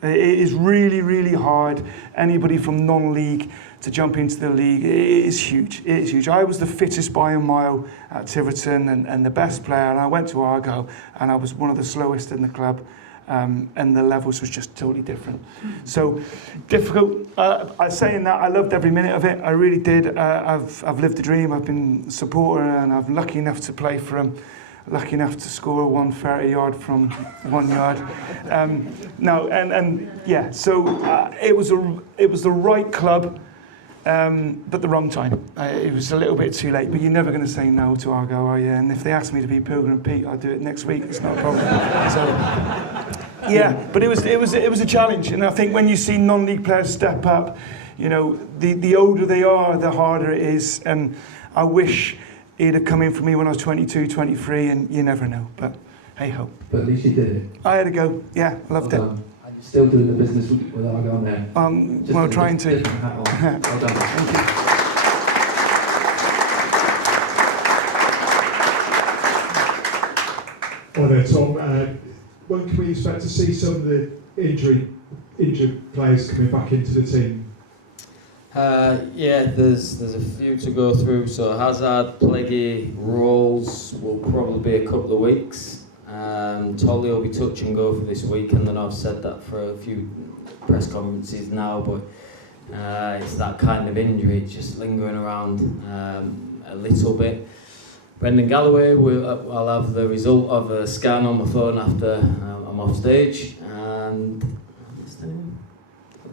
It is really, really hard. Anybody from non-league to jump into the league, it is huge. It is huge. I was the fittest by a mile at Tiverton and the best player, and I went to Argyle and I was one of the slowest in the club, and the levels was just totally different. So difficult. Saying that, I loved every minute of it. I really did. I've lived the dream. I've been a supporter, and I'm lucky enough to play for him. Lucky enough to score 130 yard from 1 yard. So it was the right club, but the wrong time. It was a little bit too late, but you're never going to say no to Argyle, are you? And if they ask me to be Pilgrim Pete, I'll do it next week. It's not a problem. But it was a challenge, and I think when you see non-league players step up, you know, the older they are, the harder it is. And I wish he'd have come in for me when I was 22, 23, and you never know. But hey ho. But at least you did it. I had a go. Yeah, loved it. And you're still doing the business with Argyle now. Trying to. Well done. Thank you. Hi there, Tom. When can we expect to see some of the injured players coming back into the team? Yeah, there's a few to go through. So Hazard, Pleggy, Rolls will probably be a couple of weeks. Tolly will be touch and go for this week, and then I've said that for a few press conferences now, but it's that kind of injury, it's just lingering around a little bit. Brendan Galloway, I'll have the result of a scan on my phone after I'm off stage. And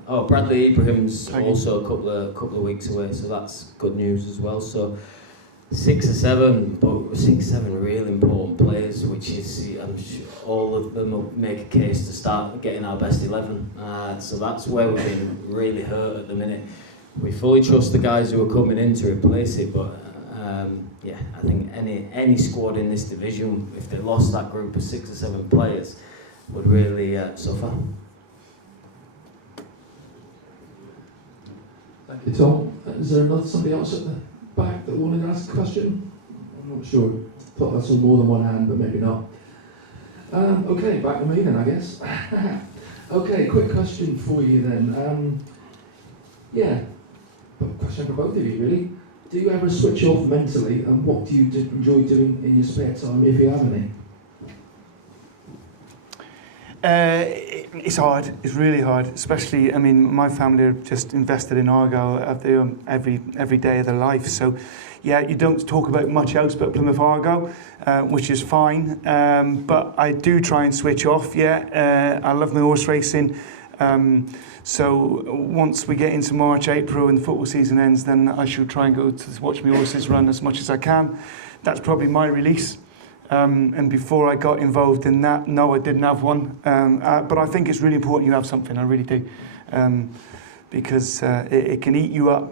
Bradley Ibrahim's also a couple of weeks away, so that's good news as well. So 6 or 7, but 6 or 7 really important players, which is, I'm sure all of them will make a case to start getting our best 11. So that's where we've been really hurt at the minute. We fully trust the guys who are coming in to replace it, but yeah, I think any squad in this division, if they lost that group of 6 or 7 players, would really suffer. Thank you, Tom. Is there somebody else at the back that wanted to ask a question? I'm not sure. Thought I saw more than one hand, but maybe not. Okay, back to me then, I guess. Okay, quick question for you then. Yeah, question for both of you really. Do you ever switch off mentally, and what do you enjoy doing in your spare time, if you have any? It's hard. It's really hard. Especially, I mean, my family are just invested in Argyle every day of their life. So, yeah, you don't talk about much else but Plymouth Argyle, which is fine. But I do try and switch off. Yeah, I love my horse racing. So once we get into March, April, and the football season ends, then I should try and go to watch my horses run as much as I can. That's probably my release. And before I got involved in that, no, I didn't have one. But I think it's really important you have something, I really do. Because it can eat you up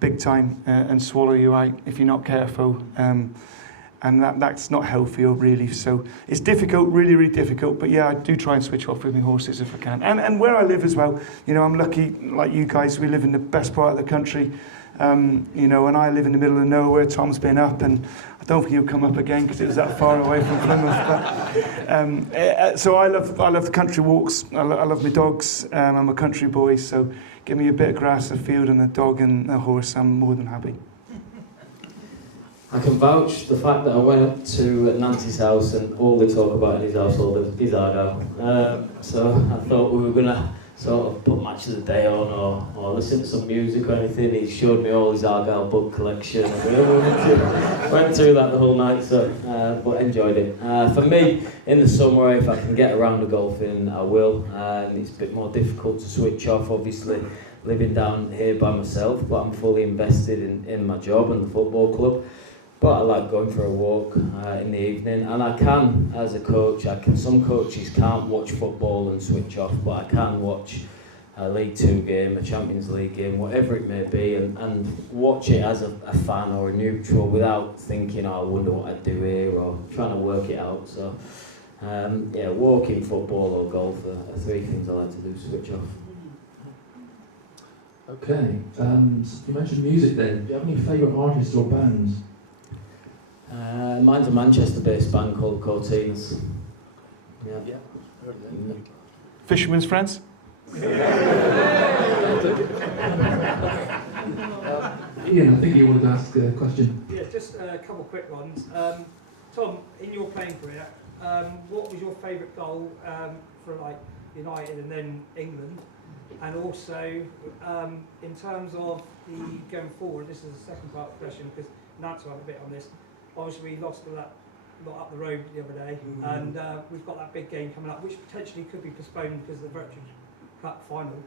big time and swallow you out if you're not careful. And that's not healthy, really. So it's difficult, really, really difficult. But yeah, I do try and switch off with my horses if I can. And where I live as well, you know, I'm lucky, like you guys, we live in the best part of the country. You know, and I live in the middle of nowhere. Tom's been up, and I don't think he'll come up again because it was that far away from Plymouth. But, so I love the country walks. I love my dogs. I'm a country boy, so give me a bit of grass, a field, and a dog and a horse. I'm more than happy. I can vouch the fact that I went up to Nancy's house and all they talk about in his household is Argyle. So I thought we were going to sort of put match of the day on or listen to some music or anything. He showed me all his Argyle book collection. We went through that the whole night, so but enjoyed it. For me, in the summer, if I can get around the golfing, I will. It's a bit more difficult to switch off, obviously, living down here by myself, but I'm fully invested in my job and the football club. But I like going for a walk in the evening, and I can, as a coach, some coaches can't watch football and switch off, but I can watch a League 2 game, a Champions League game, whatever it may be, and watch it as a fan or a neutral without thinking, oh, I wonder what I'd do here, or trying to work it out. So, yeah, walking, football or golf are 3 things I like to do, switch off. Okay, so you mentioned music then. Do you have any favourite artists or bands? Mine's a Manchester-based band called Cortinas. Yeah. Fisherman's Friends? Ian, I think you wanted to ask a question. Yeah, just a couple of quick ones. Tom, in your playing career, what was your favourite goal for like United and then England? And also, in terms of the going forward, this is the second part of the question because Nance will have a bit on this. Obviously, we lost a lot up the road the other day, and we've got that big game coming up, which potentially could be postponed because of the Virtual Cup final.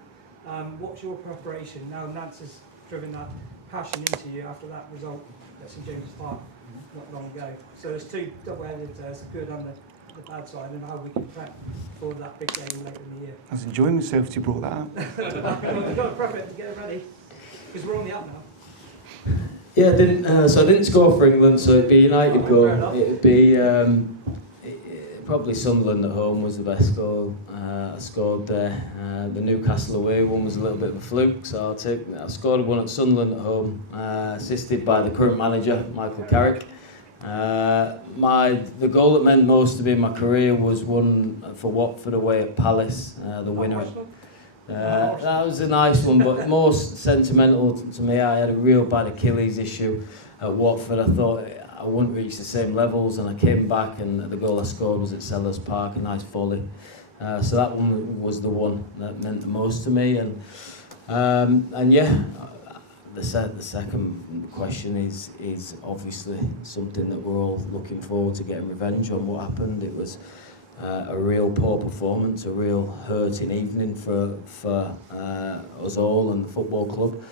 What's your preparation now? Nance has driven that passion into you after that result at St James's Park not long ago. So there's 2 double-headed, there's the good and the bad side, and how we can prep for that big game later in the year. I was enjoying myself till you brought that up. We've got to prep it to get it ready because we're on the up now. Yeah, I didn't score for England, so it'd be United goal. It'd be probably Sunderland at home was the best goal I scored there. The Newcastle away one was a little bit of a fluke, so I scored one at Sunderland at home, assisted by the current manager, Michael Carrick. The goal that meant most to me in my career was one for Watford away at Palace, the winner. That was a nice one, but most sentimental to me, I had a real bad Achilles issue at Watford. I thought I wouldn't reach the same levels, and I came back, and the goal I scored was at Sellers Park, a nice volley. So that one was the one that meant the most to me, and yeah, the second question is obviously something that we're all looking forward to getting revenge on what happened. It was a real poor performance, a real hurting evening for us all and the football club.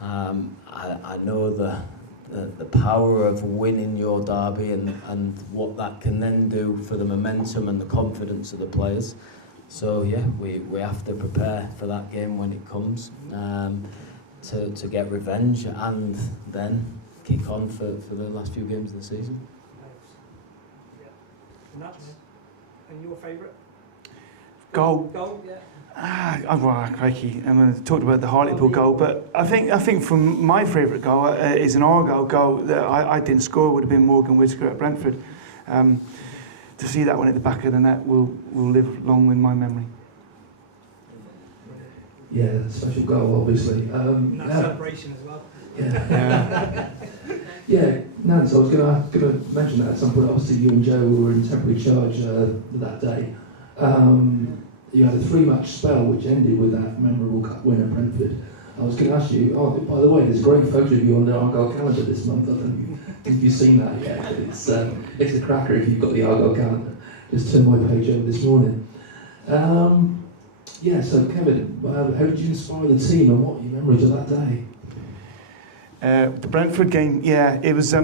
I know the power of winning your derby and what that can then do for the momentum and the confidence of the players. So yeah, we have to prepare for that game when it comes, to get revenge and then kick on for the last few games of the season. And your favourite? Goal. Goal, yeah. Well, crikey, I talked about the Hartlepool goal, but I think from my favourite goal is an Argyle goal that I didn't score. Would have been Morgan Whitaker at Brentford. To see that one at the back of the net will live long in my memory. Yeah, special goal, obviously. And that celebration as well. Yeah. Yeah, Nance, I was going to mention that at some point. Obviously, you and Joe were in temporary charge that day. You had a 3-match spell which ended with that memorable cup win at Brentford. I was going to ask you, by the way, there's a great photo of you on the Argyle calendar this month. I don't know if you've seen that yet. It's a cracker if you've got the Argyle calendar. Just turned my page over this morning. Yeah, so Kevin, how did you inspire the team and what are your memories of that day? The Brentford game, yeah, it was.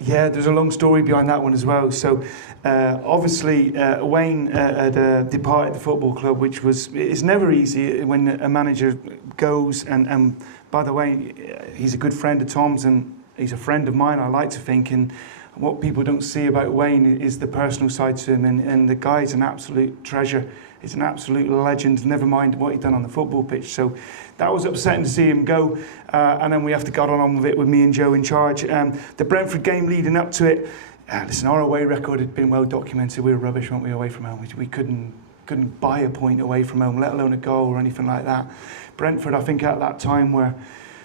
There's a long story behind that one as well. So, obviously, Wayne had departed the football club, which it's never easy when a manager goes. And by the way, he's a good friend of Tom's and he's a friend of mine, I like to think. And what people don't see about Wayne is the personal side to him. And the guy's an absolute treasure. He's an absolute legend, never mind what he'd done on the football pitch. So that was upsetting to see him go. And then we have to get on with it with me and Joe in charge. The Brentford game leading up to it, listen, our away record had been well documented. We were rubbish, weren't we, away from home? We couldn't buy a point away from home, let alone a goal or anything like that. Brentford, I think at that time, were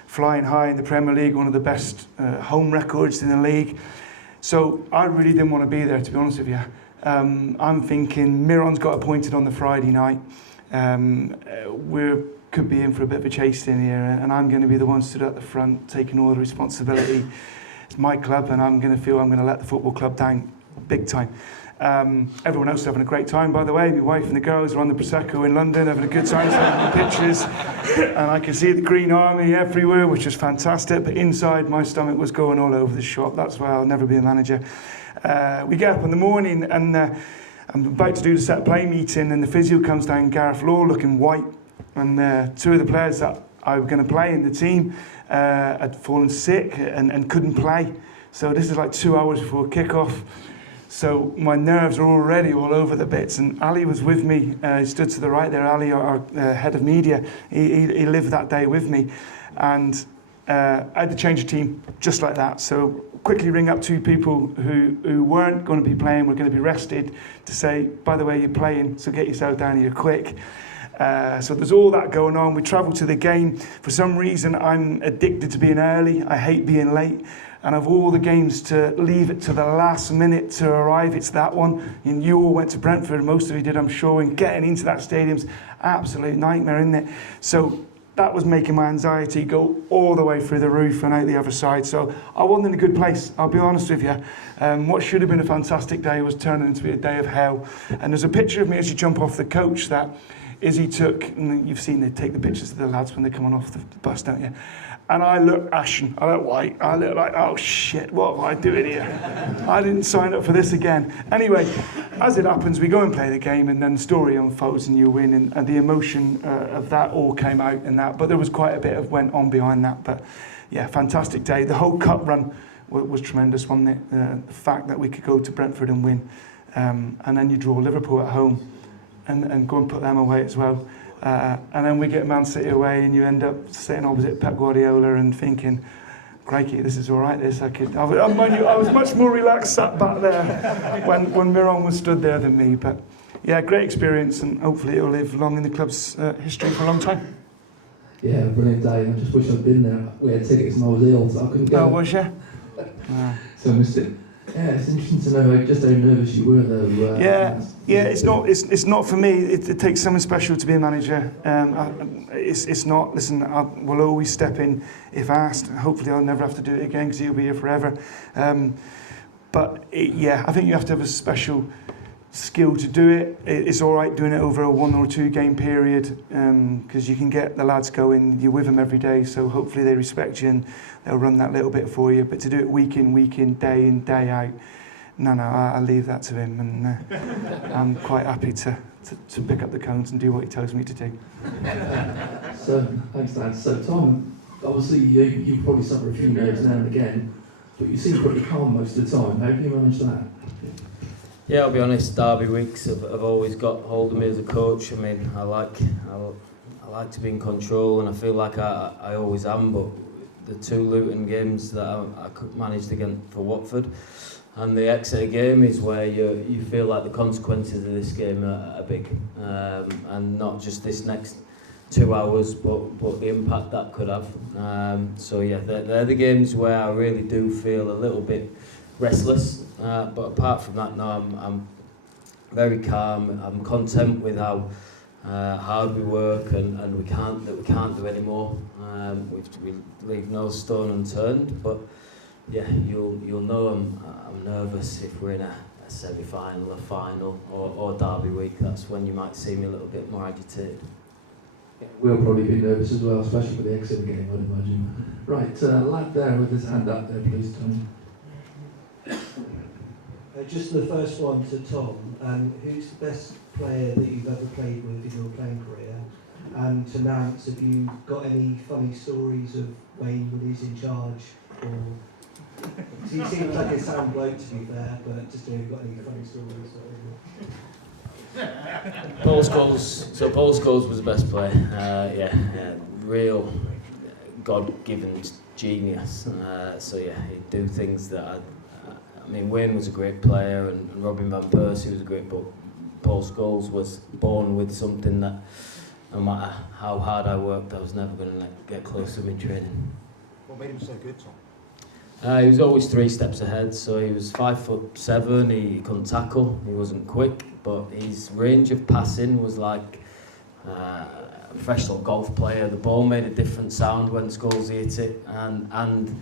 flying high in the Premier League, one of the best home records in the league. So I really didn't want to be there, to be honest with you. I'm thinking Miron's got appointed on the Friday night. We could be in for a bit of a chase in here, and I'm going to be the one stood at the front taking all the responsibility. It's my club, and I'm going to feel I'm going to let the football club down big time. Everyone else is having a great time, by the way. My wife and the girls are on the Prosecco in London, having a good time, taking pictures. And I could see the Green Army everywhere, which was fantastic. But inside, my stomach was going all over the shop. That's why I'll never be a manager. We get up in the morning, and I'm about to do the set play meeting, and the physio comes down, Gareth Law, looking white. And 2 of the players that I was going to play in the team had fallen sick and couldn't play. So this is like 2 hours before kick-off. So my nerves are already all over the bits, and Ali was with me. He stood to the right there, Ali, our head of media. He lived that day with me, and I had to change the team just like that. So quickly ring up 2 people who weren't going to be playing, were going to be rested, to say, by the way, you're playing, so get yourself down here quick. So there's all that going on. We travel to the game. For some reason, I'm addicted to being early. I hate being late. And of all the games to leave it to the last minute to arrive, it's that one. And you all went to Brentford, most of you did, I'm sure, and getting into that stadium's absolute nightmare, isn't it? So that was making my anxiety go all the way through the roof and out the other side. So I wasn't in a good place, I'll be honest with you. What should have been a fantastic day was turning into a day of hell. And there's a picture of me as you jump off the coach that Izzy took, and you've seen they take the pictures of the lads when they're coming off the bus, don't you? And I look ashen, I look white, I look like, oh shit, what am I doing here? I didn't sign up for this again. Anyway, as it happens, we go and play the game, and then the story unfolds and you win, and the emotion of that all came out in that. But there was quite a bit of went on behind that. But yeah, fantastic day. The whole cup run was tremendous, wasn't it? The fact that we could go to Brentford and win, and then you draw Liverpool at home and go and put them away as well. And then we get Man City away, and you end up sitting opposite Pep Guardiola and thinking, crikey, this is all right, this. I was much more relaxed sat back there when Miron was stood there than me. But yeah, great experience, and hopefully it'll live long in the club's history for a long time. Yeah, brilliant day. I just wish I'd been there. We had tickets and I was ill, so I couldn't go. Oh, was you? So I missed it. Yeah, it's interesting to know just how nervous you were, though. Yeah, it's not for me. It takes someone special to be a manager. It's not. Listen, I will always step in if asked. Hopefully, I'll never have to do it again because he'll be here forever. I think you have to have a special skill to do it. It's all right doing it over a 1 or 2 game period because you can get the lads going. You're with them every day, so hopefully they respect you and they'll run that little bit for you. But to do it week in, day out, I'll leave that to him, and I'm quite happy to pick up the cones and do what he tells me to do. So, thanks, Dan. So, Tom, obviously you probably suffer a few nerves now and again, but you seem pretty calm most of the time. How do you manage that? Yeah, I'll be honest, derby weeks have always got hold of me as a coach. I mean, I like to be in control, and I feel like I always am, but the 2 Luton games that I could manage to get for Watford, and the Exeter game is where you feel like the consequences of this game are big, and not just this next 2 hours, but the impact that could have. So yeah, they're the games where I really do feel a little bit restless. But apart from that, no, I'm very calm. I'm content with how hard we work, and we can't do any more. We leave no stone unturned. But yeah, you'll know I'm nervous if we're in a semi-final, a final, or derby week. That's when you might see me a little bit more agitated. Yeah, we'll probably be nervous as well, especially for the Exeter game, I'd imagine. Right, lad there with his hand up there, please, Tony. Just the first one to Tom. Who's the best player that you've ever played with in your playing career? And to Nance, have you got any funny stories of Wayne when he's in charge? Or he seems like a sound bloke, to be fair, but just have you got any funny stories? Paul Scholes was the best player. Real God-given genius. So yeah, he'd do things that I mean, Wayne was a great player, and Robin van Persie was a great, but Paul Scholes was born with something that, no matter how hard I worked, I was never going to get close to him in training. What made him so good, Tom? He was always 3 steps ahead, so he was 5'7", he couldn't tackle, he wasn't quick, but his range of passing was like a professional golf player. The ball made a different sound when Scholes hit it, and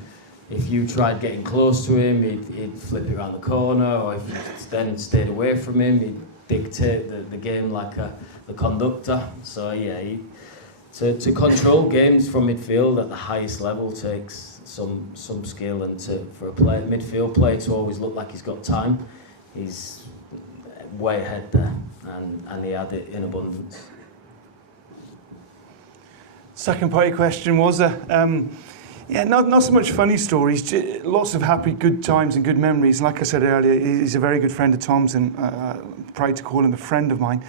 if you tried getting close to him, he'd flip it around the corner, or if you then stayed away from him, he'd dictate the game like the conductor. So yeah, to control games from midfield at the highest level takes some skill, and for a midfield player to always look like he's got time, he's way ahead there, and he had it in abundance. Second part of your question was not so much funny stories, lots of happy, good times and good memories. Like I said earlier, he's a very good friend of Tom's, and proud to call him a friend of mine.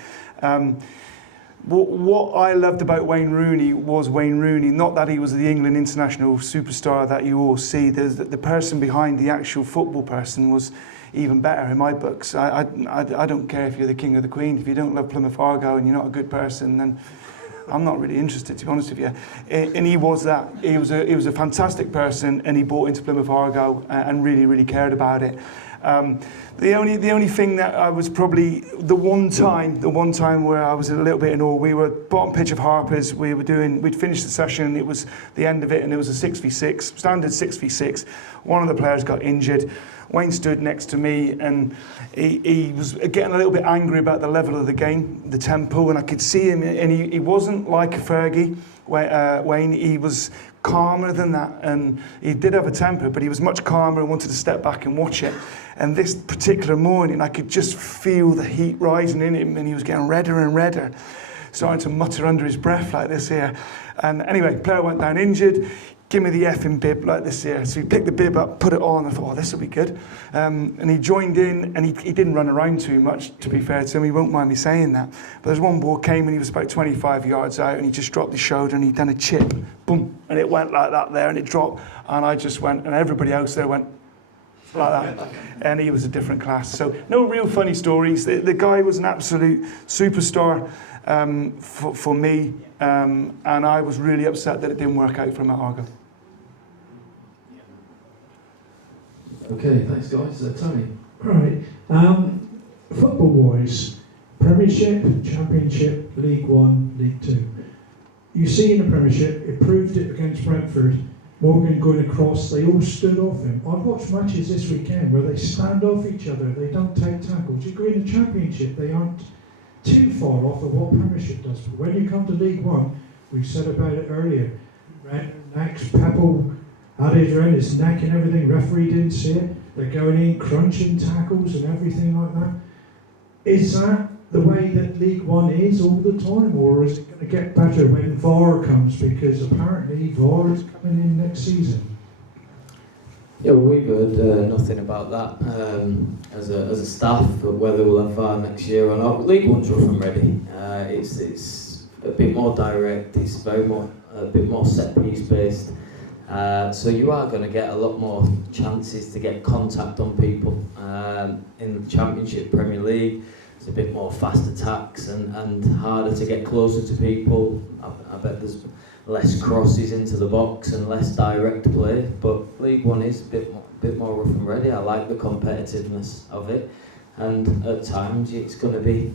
What I loved about Wayne Rooney was Wayne Rooney, not that he was the England international superstar that you all see. The person behind the actual football person was even better in my books. I don't care if you're the king or the queen. If you don't love Plymouth Argyle and you're not a good person, then I'm not really interested, to be honest with you. And he was that. He was a fantastic person, and he bought into Plymouth Argyle and really, really cared about it. The only thing that I was probably the one time where I was a little bit in awe. We were bottom pitch of Harper's. We'd finished the session. It was the end of it, and it was a 6v6, standard 6v6. One of the players got injured. Wayne stood next to me, and he was getting a little bit angry about the level of the game, the tempo, and I could see him, and he wasn't like a Fergie, Wayne. He was calmer than that, and he did have a temper, but he was much calmer and wanted to step back and watch it. And this particular morning, I could just feel the heat rising in him, and he was getting redder and redder, starting to mutter under his breath like this here. And anyway, player went down injured. Give me the effing bib like this here. So he picked the bib up, put it on, and I thought, this will be good. And he joined in, and he didn't run around too much, to be fair to him. He won't mind me saying that. But there's one ball came, and he was about 25 yards out, and he just dropped his shoulder, and he'd done a chip. Boom. And it went like that there, and it dropped. And I just went, and everybody else there went, like that. And he was a different class. So no real funny stories. The guy was an absolute superstar for me, and I was really upset that it didn't work out for him at Argyle. Okay, thanks guys. Tony. Right. Football-wise, Premiership, Championship, League One, League Two. You see in the Premiership, it proved it against Brentford. Morgan going across, they all stood off him. I've watched matches this weekend where they stand off each other, they don't take tackles. You go in the Championship, they aren't too far off of what Premiership does. But when you come to League One, we said about it earlier, next Pebble had his around his neck and everything, referee didn't see it. They're going in, crunching tackles and everything like that. Is that the way that League One is all the time, or is it going to get better when VAR comes? Because apparently VAR is coming in next season. Yeah, well, we've heard nothing about that as a staff, whether we'll have VAR next year or not. League One's rough and ready. It's a bit more direct. It's a bit more set piece based. So you are going to get a lot more chances to get contact on people. In the Championship, Premier League, it's a bit more fast attacks and harder to get closer to people. I bet there's less crosses into the box and less direct play, but League One is a bit more rough and ready. I like the competitiveness of it, and at times it's going to be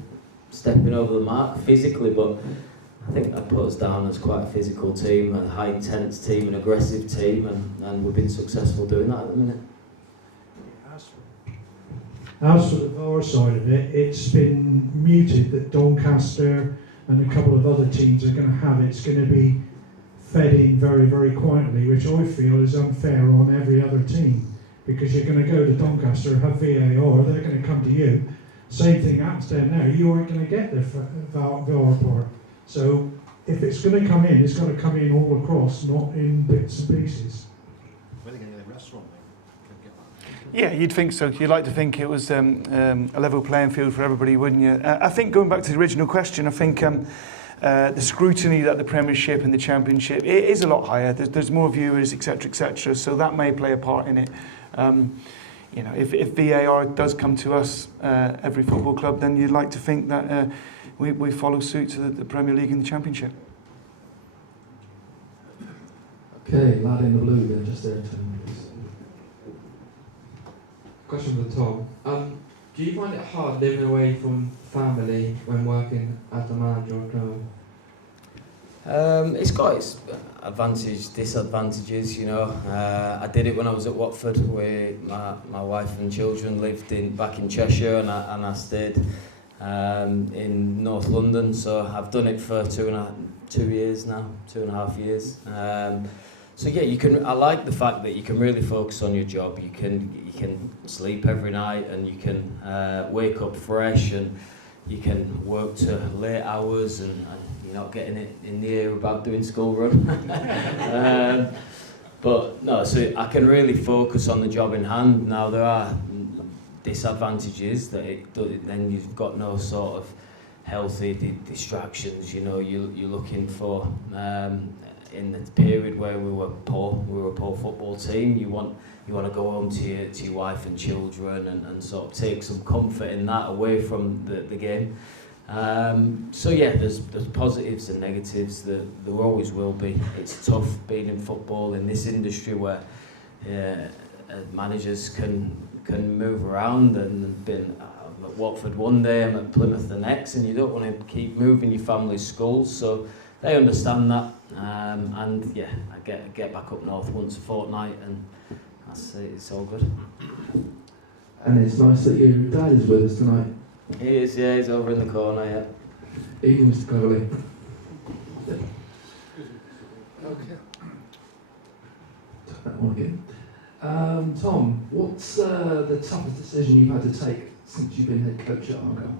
stepping over the mark physically, but I think that puts us down as quite a physical team, a high intense team, an aggressive team, and we've been successful doing that at the minute. As for the VAR side of it, it's been muted that Doncaster and a couple of other teams are going to have it. It's going to be fed in very, very quietly, which I feel is unfair on every other team, because you're going to go to Doncaster, have VAR, they're going to come to you. Same thing happens down there, you aren't going to get the VAR part. So if it's going to come in, it's going to come in all across, not in bits and pieces. Where are they going to get the restaurant? Yeah, you'd think so. You'd like to think it was a level playing field for everybody, wouldn't you? I think going back to the original question, I think the scrutiny that the Premiership and the Championship, it is a lot higher. There's more viewers, etc., so that may play a part in it. You know, if VAR does come to us, every football club, then you'd like to think that we follow suit to the Premier League and the Championship. Okay, lad in the blue then, just there, Tim, please. Question for Tom. Do you find it hard living away from family when working as a manager at Plymouth? It's got its advantages, disadvantages, you know. I did it when I was at Watford, where my wife and children lived back in Cheshire, and I stayed in North London, so I've done it for 2.5 years now. So yeah, I like the fact that you can really focus on your job. You can sleep every night, and you can wake up fresh, and you can work to late hours, and you're not getting it in the air about doing school run. But no, so I can really focus on the job in hand. Now there are disadvantages that then you've got no sort of healthy distractions. You know, you're looking for in the period where we were a poor football team. You want to go home to your wife and children and sort of take some comfort in that away from the game. So yeah, there's positives and negatives. There always will be. It's tough being in football in this industry where managers can move around, and been at Watford one day, I'm at Plymouth the next, and you don't want to keep moving your family's skulls, so they understand that, and yeah, I get back up north once a fortnight, and it's all good. And it's nice that your dad is with us tonight. He is, yeah, he's over in the corner, yeah. Evening, Mr. Cleverley. Okay. That one again. Tom, what's the toughest decision you've had to take since you've been head coach at Argyle?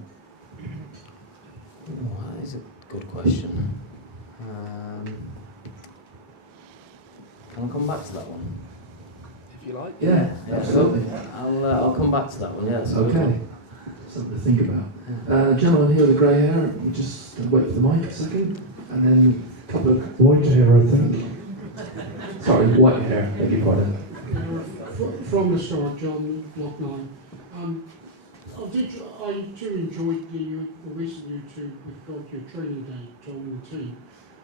Oh, that is a good question. Can I come back to that one? If you like. Yeah, absolutely. I'll come back to that one, yeah. Okay. Something to think about. Gentleman here with the grey hair, we'll just wait for the mic a second, and then a couple of... White hair, I think. Sorry, white hair, beg your pardon. from the start, John, Block 9. I too enjoyed the recent YouTube with got your training day, Tom and the team.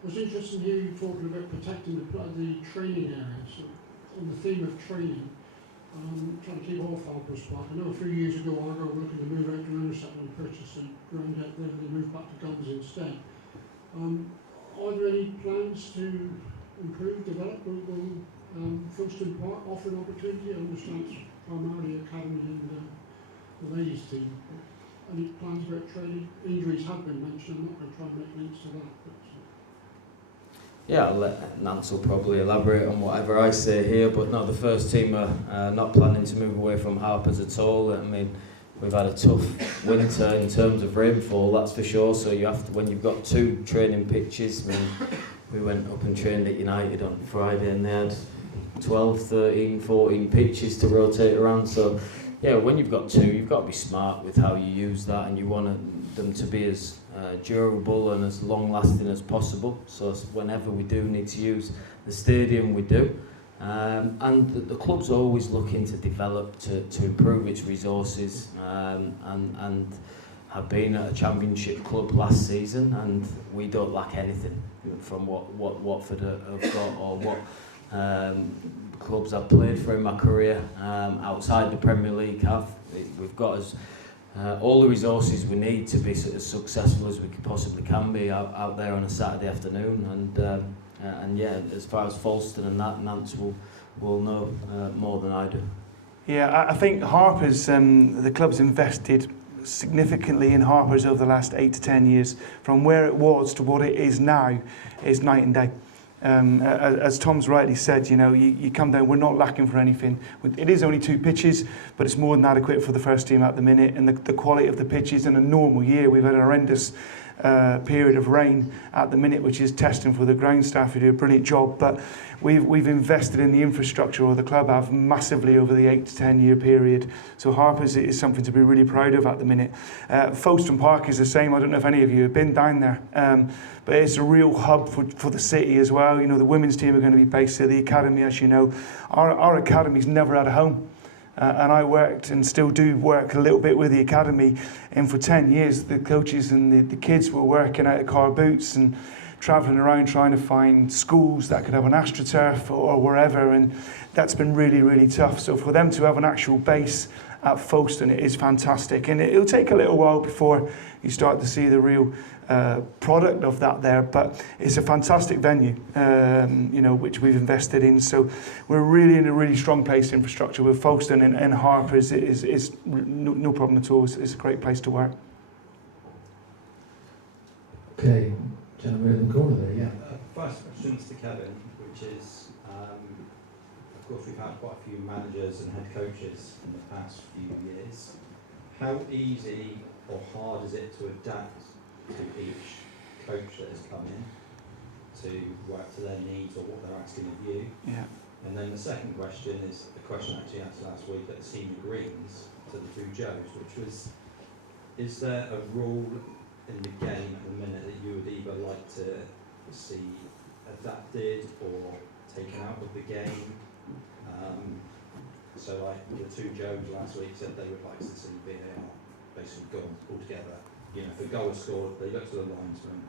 I was interested to hear you talking about protecting the training areas. On the theme of training, trying to keep all Falcons back. I know a few years ago Argyle were looking to move out to Intercept and purchase the ground out there, and they moved back to guns instead. Are there any plans to improve, develop, will Folkestone Park offer an opportunity? I understand it's primarily academy and the ladies team. Any plans about training? Injuries have been mentioned. I'm not going to try and make links to that. But, Yeah, I'll let Nance will probably elaborate on whatever I say here, but no, the first team are not planning to move away from Harpers at all. I mean, we've had a tough winter in terms of rainfall, that's for sure, so you have to, when you've got 2 training pitches, I mean, we went up and trained at United on Friday and they had 12, 13, 14 pitches to rotate around, so yeah, when you've got 2, you've got to be smart with how you use that, and you want them to be as durable and as long-lasting as possible. So whenever we do need to use the stadium, we do. And the club's always looking to develop, to improve its resources, and have been at a championship club last season, and we don't lack anything from what Watford have got, or what clubs I've played for in my career outside the Premier League have. We've got all the resources we need to be as successful as we possibly can be out there on a Saturday afternoon, and yeah, as far as Folkestone and that, Nance will know more than I do. Yeah, I think Harpers, the club's invested significantly in Harpers over the last 8 to 10 years. From where it was to what it is now is night and day. As Tom's rightly said, you know, you come down, we're not lacking for anything. It is only 2 pitches, but it's more than adequate for the first team at the minute, and the quality of the pitches in a normal year. We've had a horrendous period of rain at the minute, which is testing for the ground staff who do a brilliant job, but we've invested in the infrastructure, or the club have, massively over the 8 to 10 year period. So Harpers is something to be really proud of at the minute. Folkestone Park is the same. I don't know if any of you have been down there, but it's a real hub for the city as well. You know, the women's team are going to be based there, the academy, as you know. Our academy's never had a home. And I worked and still do work a little bit with the academy, and for 10 years the coaches and the kids were working out of car boots and travelling around trying to find schools that could have an AstroTurf or wherever, and that's been really, really tough. So for them to have an actual base at Folkestone, it is fantastic, and it'll take a little while before you start to see the real product of that there, but it's a fantastic venue, you know, which we've invested in. So we're really in a really strong place infrastructure with Folkestone, and Harpers is no problem at all. It's a great place to work. Okay, gentleman in the corner there, yeah. First question to Kevin, which is, of course we've had quite a few managers and head coaches in the past few years. How easy or hard is it to adapt to each coach that has come in to work to their needs or what they're asking of you? Yeah. And then the second question is a question actually asked last week at the senior greens to the 2 Joes, which was, is there a rule in the game at the minute that you would either like to see adapted or taken out of the game? So like the 2 Joes last week said they would like to see VAR basically gone altogether. You know, if a goal is scored, they look to the linesman,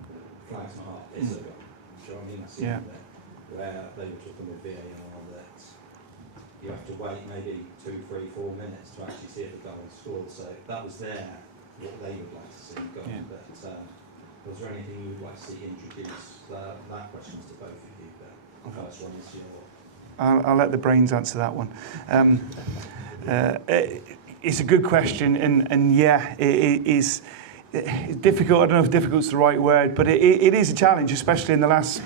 flag's not up, it's a goal. Do you know what I mean? That's the end of it. Where they were talking with VAR that you have to wait maybe 2, 3, 4 minutes to actually see if a goal is scored. So that was what they would like to see gone. Yeah. But was there anything you would like to see introduced? That question's to both of you, but the first one is your... I'll let the brains answer that one. It's a good question, and yeah, it is difficult. I don't know if difficult is the right word, but it is a challenge, especially in the last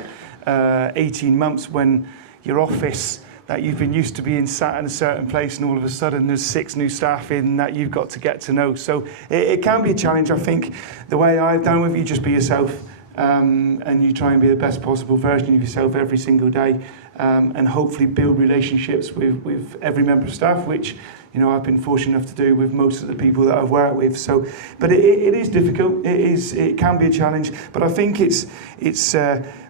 18 months when your office that you've been used to being sat in a certain place, and all of a sudden there's 6 new staff in that you've got to get to know. So it can be a challenge. I think the way I've done with you, just be yourself, and you try and be the best possible version of yourself every single day, and hopefully build relationships with every member of staff, which, you know, I've been fortunate enough to do with most of the people that I've worked with. So, but it is difficult. It can be a challenge, but I think it's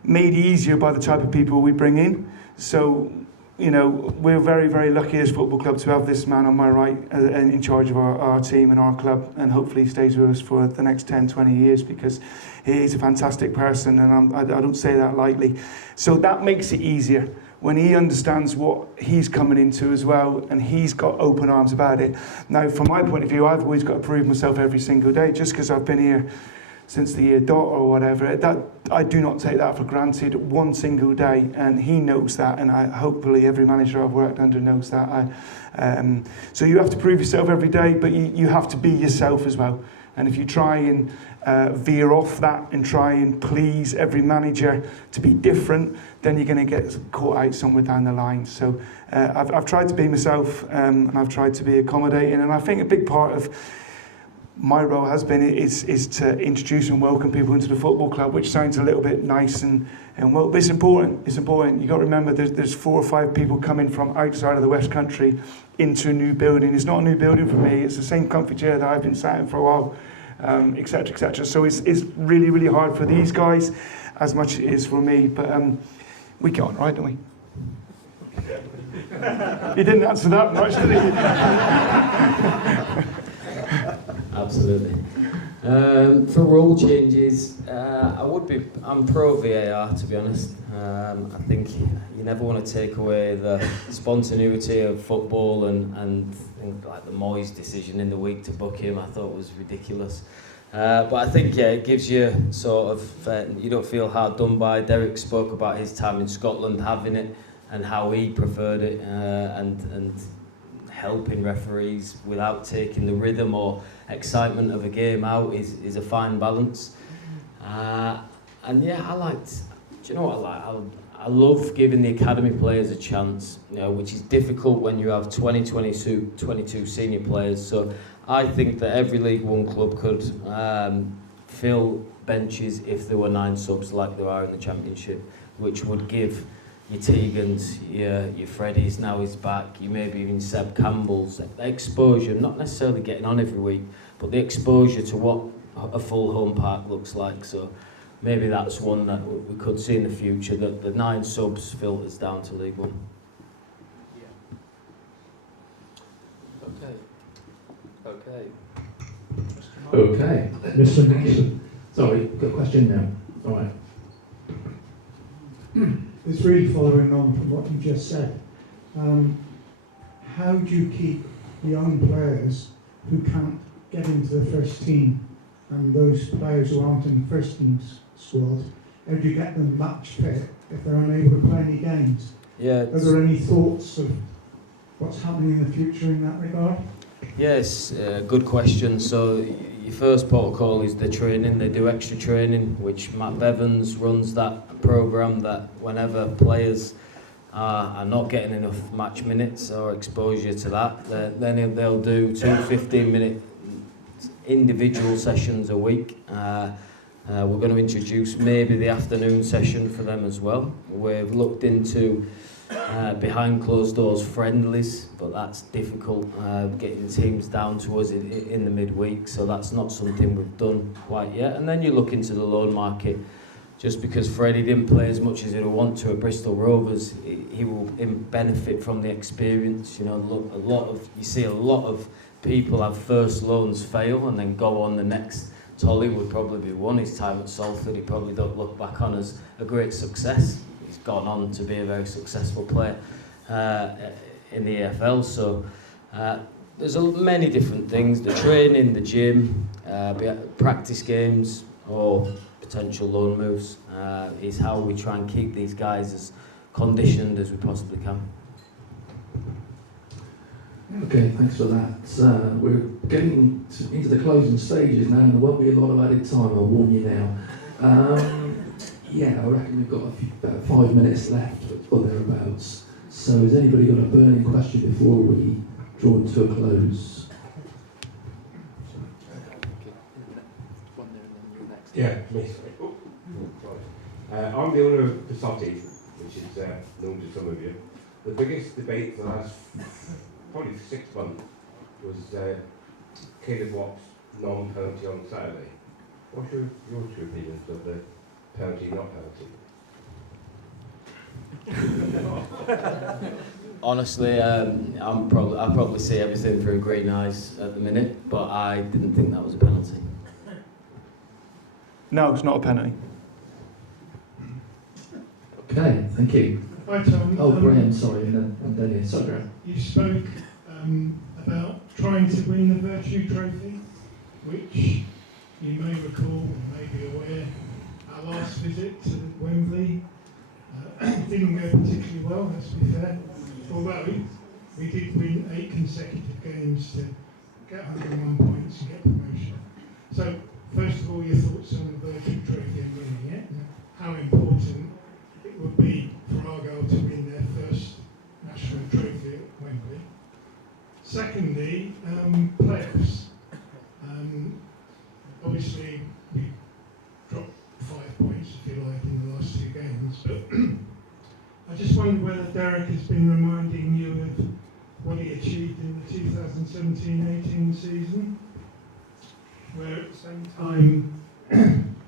made easier by the type of people we bring in. So you know, we're very, very lucky as football club to have this man on my right in charge of our team and our club, and hopefully he stays with us for the next 10, 20 years, because he's a fantastic person, and I don't say that lightly. So that makes it easier when he understands what he's coming into as well, and he's got open arms about it. Now, from my point of view, I've always got to prove myself every single day, just because I've been here since the year dot or whatever. That I do not take that for granted one single day, and he knows that, and hopefully every manager I've worked under knows that. So you have to prove yourself every day, but you have to be yourself as well. And if you try and veer off that and try and please every manager to be different, then you're going to get caught out somewhere down the line. So I've tried to be myself, and I've tried to be accommodating, and I think a big part of my role has been is to introduce and welcome people into the football club, which sounds a little bit nice and well, but it's important. It's important. You've got to remember there's 4 or 5 people coming from outside of the West Country into a new building. It's not a new building for me. It's the same comfy chair that I've been sat in for a while, etc., etc. So it's really, really hard for these guys as much as it is for me. But we get on, right, don't we? You didn't answer that much, did you? Absolutely. For rule changes, I'm pro VAR, to be honest. I think you never want to take away the spontaneity of football, and things like the Moyes decision in the week to book him, I thought was ridiculous. But I think, yeah, it gives you sort of, you don't feel hard done by. Derek spoke about his time in Scotland having it and how he preferred it, and helping referees without taking the rhythm or excitement of a game out is a fine balance. And yeah, do you know what I like? I love giving the academy players a chance, you know, which is difficult when you have 22 senior players. So I think that every League One club could fill benches if there were 9 subs like there are in the Championship, which would give your Teagans, your Freddies, now he's back, you maybe even Seb Campbell's, exposure, not necessarily getting on every week, but the exposure to what a full home park looks like. So maybe that's one that we could see in the future, that the 9 subs filters down to League One. Okay. Mr. Nixon. Sorry, got a question now. All right. It's really following on from what you just said. How do you keep young players who can't get into the first team, and those players who aren't in the first team squad, how do you get them match fit if they're unable to play any games? Yeah. Are there any thoughts of what's happening in the future in that regard? Yes, good question. So your first protocol is the training. They do extra training, which Matt Bevans runs that programme, that whenever players are not getting enough match minutes or exposure to that, then they'll do 2 15-minute individual sessions a week. We're going to introduce maybe the afternoon session for them as well. We've looked into behind closed doors friendlies, but that's difficult, getting teams down to us in the midweek, so that's not something we've done quite yet. And then you look into the loan market. Just because Freddie didn't play as much as he'd want to at Bristol Rovers, he will benefit from the experience. You know, you see a lot of people have first loans fail and then go on the next. Tolly would probably be one. His time at Salford, he probably don't look back on as a great success. He's gone on to be a very successful player in the EFL. So there's many different things: the training, the gym, practice games, or potential loan moves is how we try and keep these guys as conditioned as we possibly can. Okay, thanks for that. We're getting into the closing stages now, and there won't be a lot of added time, I'll warn you now. Yeah, I reckon we've got about 5 minutes left or thereabouts. So has anybody got a burning question before we draw to a close? Yeah, me. I'm the owner of Passotti, which is known to some of you. The biggest debate for the last probably 6 months was Caleb Watt's non-penalty on Saturday. What's your two opinions of the penalty, not penalty? Honestly, I probably see everything through green eyes at the minute, but I didn't think that was a penalty. No, it's not a penalty. Okay, thank you. Hi Tom. Oh, Graham, sorry, and then yeah, sorry, Graham. You spoke about trying to win the Virtue Trophy, which you may recall, or may be aware, our last visit to Wembley didn't go particularly well, let's be fair. Although we did win 8 consecutive games to get 101 points and get promotion. So, first of all, your thoughts on the Virtue Trophy and winning it, and how important it would be for Argyle to win their first national trophy at Wembley. Secondly, playoffs. Obviously, we dropped 5 points, if you like, in the last 2 games, but I just wonder whether Derek has been reminding you of what he achieved in the 2017-18 season, where at the same time,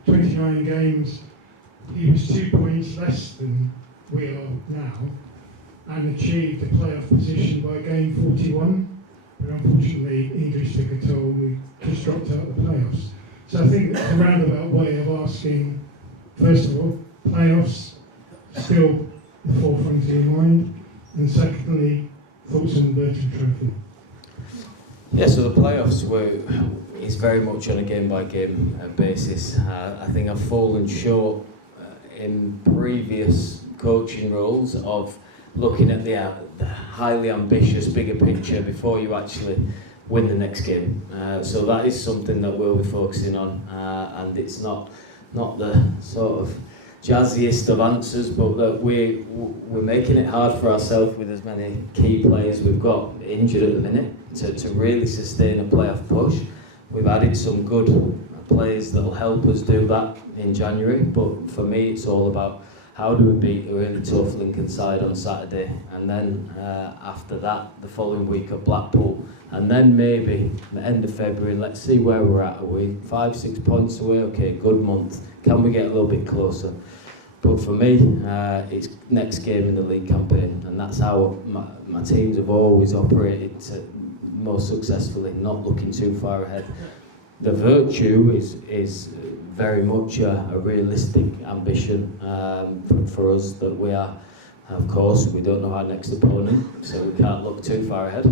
29 games, he was 2 points less than we are now, and achieved a playoff position by game 41. But unfortunately, injuries took a toll, we just dropped out of the playoffs. So I think it's a roundabout way of asking, first of all, playoffs still the forefront of your mind, and secondly, thoughts on the Virtue Trophy. Yeah, so the playoffs is very much on a game-by-game basis. I think I've fallen short in previous coaching roles of looking at the highly ambitious bigger picture before you actually win the next game. So that is something that we'll be focusing on, and it's not the sort of jazziest of answers, but that we're making it hard for ourselves with as many key players we've got injured at the minute to really sustain a playoff push. We've added some good players that will help us do that in January, but for me it's all about how do we beat a really tough Lincoln side on Saturday, and then after that the following week at Blackpool, and then maybe the end of February, let's see where we're at. Are we 5-6 points away? Okay, good month. Can we get a little bit closer? But for me, it's next game in the league campaign, and that's how my teams have always operated most successfully, not looking too far ahead. The virtue is very much a realistic ambition for us, that we are, of course, we don't know our next opponent, so we can't look too far ahead.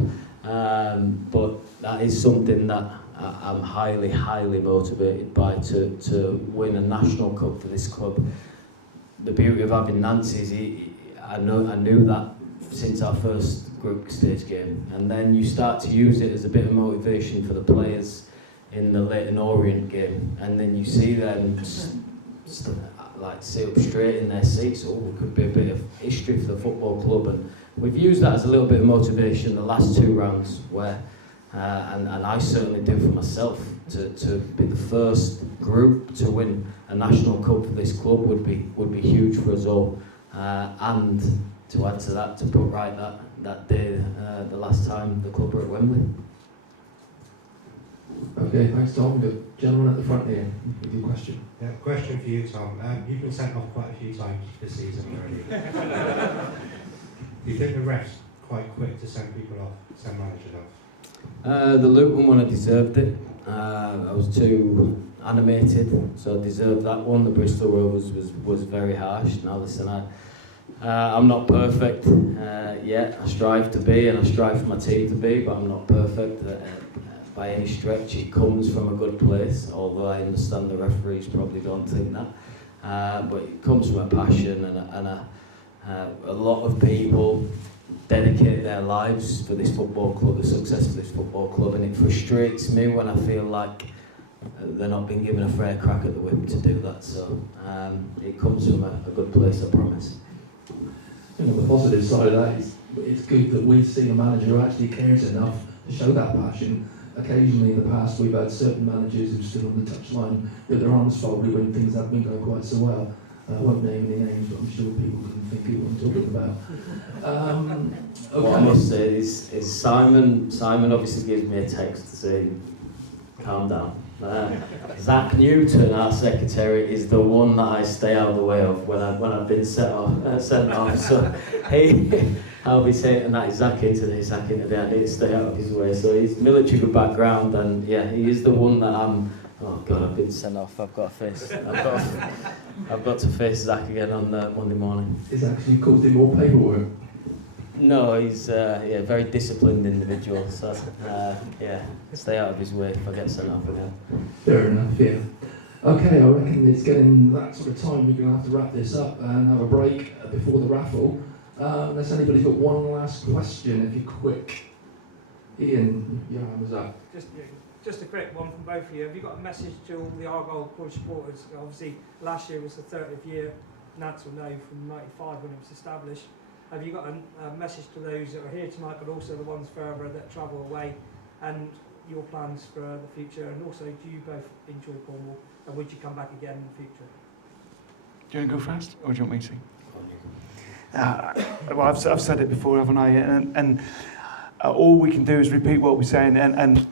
But that is something that I'm highly, highly motivated by, to win a national cup for this club. The beauty of having Nancy is I knew that since our first group stage game, and then you start to use it as a bit of motivation for the players in the Leyton Orient game, and then you see them like sit up straight in their seats. Oh, it could be a bit of history for the football club, and we've used that as a little bit of motivation the last 2 rounds, where and I certainly do for myself, to be the first group to win a national cup for this club would be huge for us all, and to add to that, to put right that day the last time the club were at Wembley. Okay, thanks Tom. The gentleman at the front here with your question. Yeah, question for you, Tom. You've been sent off quite a few times this season already. Do you think the refs quite quick to send people off, send managers off? The Luton one, I deserved it. I was too animated, so I deserved that one. The Bristol Rovers was very harsh. Now listen, I'm not perfect yet. I strive to be, and I strive for my team to be, but I'm not perfect by any stretch. It comes from a good place, although I understand the referees probably don't think that. But it comes from a passion, and a lot of people dedicate their lives for this football club, the success of this football club, and it frustrates me when I feel like they're not being given a fair crack at the whip to do that. So it comes from a good place, I promise. And on the positive side of that, it's good that we've seen a manager who actually cares enough to show that passion. Occasionally in the past we've had certain managers who stood on the touchline with their arms folded when things haven't been going quite so well. I won't name any names, but I'm sure people can think who I'm talking about. Okay. What I must say is Simon obviously gives me a text to say, calm down. Zach Newton, our secretary, is the one that I stay out of the way of when I've been sent off. So I'll be saying, and that is Zach in today, I need to stay out of his way. So he's military background, and yeah, he is the one that I'm. Oh God, I've been sent off. I've got to face Zach again on Monday morning. Is actually caused him more paperwork? No, he's a very disciplined individual. So stay out of his way if I get sent off again. Fair enough. Yeah. Okay, I reckon it's getting that sort of time. We're going to have to wrap this up and have a break before the raffle. Unless anybody's got one last question, if you're quick. Ian, your hand was up. Just a quick one from both of you. Have you got a message to all the Argyle Cornish supporters? Obviously, last year was the 30th year. Nance will know from '95 when it was established. Have you got a message to those that are here tonight, but also the ones further that travel away, and your plans for the future? And also, do you both enjoy Cornwall, and would you come back again in the future? Do you want to go first, or do you want me to? Well, I've said it before, haven't I? And all we can do is repeat what we're saying, and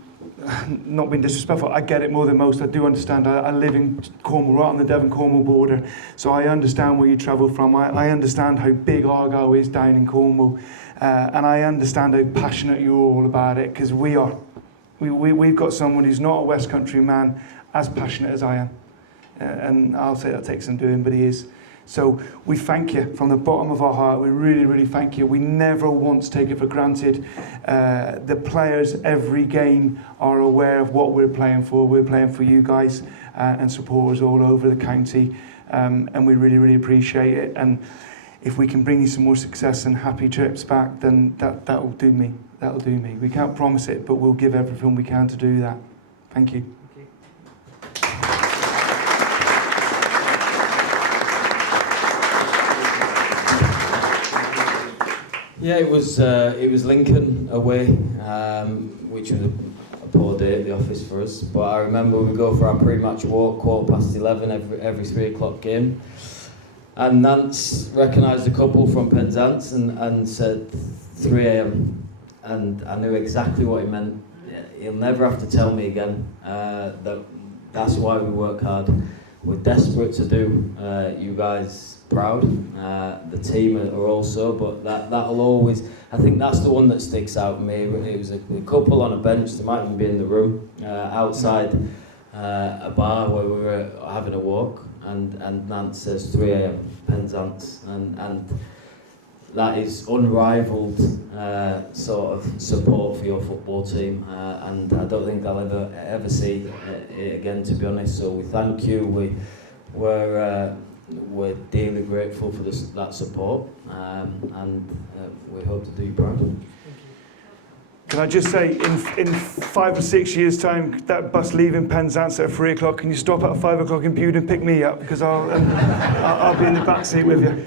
not being disrespectful, I get it more than most. I do understand. I live in Cornwall, right on the Devon-Cornwall border, so I understand where you travel from. I understand how big Argyle is down in Cornwall, and I understand how passionate you're all about it, because we are. We've got someone who's not a West Country man as passionate as I am, and I'll say that takes some doing, but he is. So we thank you from the bottom of our heart. We really, really thank you. We never once take it for granted. The players every game are aware of what we're playing for. We're playing for you guys and supporters all over the county, and we really, really appreciate it. And if we can bring you some more success and happy trips back, then that'll do me. That'll do me. We can't promise it, but we'll give everything we can to do that. Thank you. Yeah, it was Lincoln away, which was a poor day at the office for us. But I remember we go for our pre-match walk, 11:15 every 3 o'clock game. And Nance recognised a couple from Penzance and said 3 a.m. And I knew exactly what he meant. He'll never have to tell me again. That's why we work hard. We're desperate to do you guys proud. The team are also, but that'll always. I think that's the one that sticks out to me. It was a couple on a bench. They might even be in the room outside a bar where we were having a walk, and Nance says 3 a.m. Penzance, and that is unrivaled sort of support for your football team, and I don't think I'll ever see it again, to be honest. So we thank you. We're deeply grateful for that support, and we hope to do you proud. Can I just say, in 5 or 6 years' time, that bus leaving Penzance at 3 o'clock, can you stop at 5 o'clock in Bude and pick me up? Because I'll be in the back seat with you.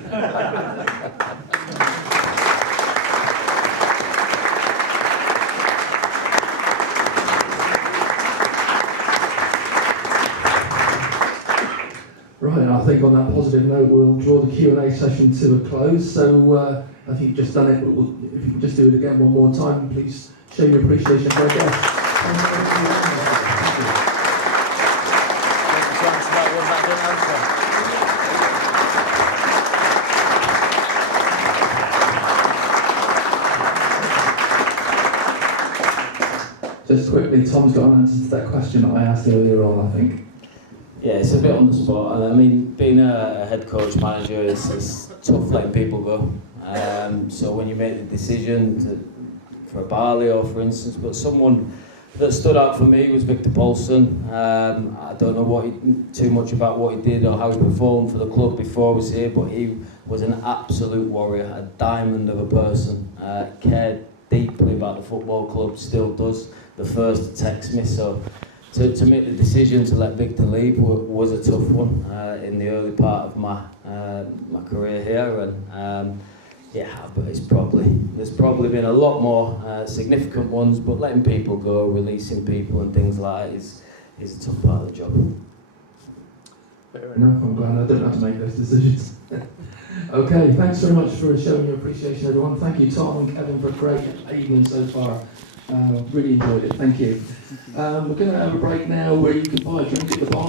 Right, I think on that positive note, we'll draw the Q&A session to a close. So I think you've just done it, but if you can just do it again one more time, please show your appreciation for our guests. Just quickly, Tom's got an answer to that question that I asked earlier on, I think. Yeah, it's a bit on the spot. I mean, being a head coach manager is tough letting people go. So when you make the decision for Barley or for instance, but someone that stood out for me was Victor Paulson. I don't know too much about what he did or how he performed for the club before I was here, but he was an absolute warrior, a diamond of a person, cared deeply about the football club, still does. The first to text me, so to make the decision to let Victor leave was a tough one in the early part of my career here, and but there's probably been a lot more significant ones, but letting people go, releasing people and things like that is a tough part of the job. Fair enough, I'm glad I don't have to make those decisions. Okay, thanks very much for showing your appreciation, everyone. Thank you, Tom and Kevin, for a great evening so far. Really enjoyed it. Thank you. We're going to have a break now where you can buy a drink at the bar.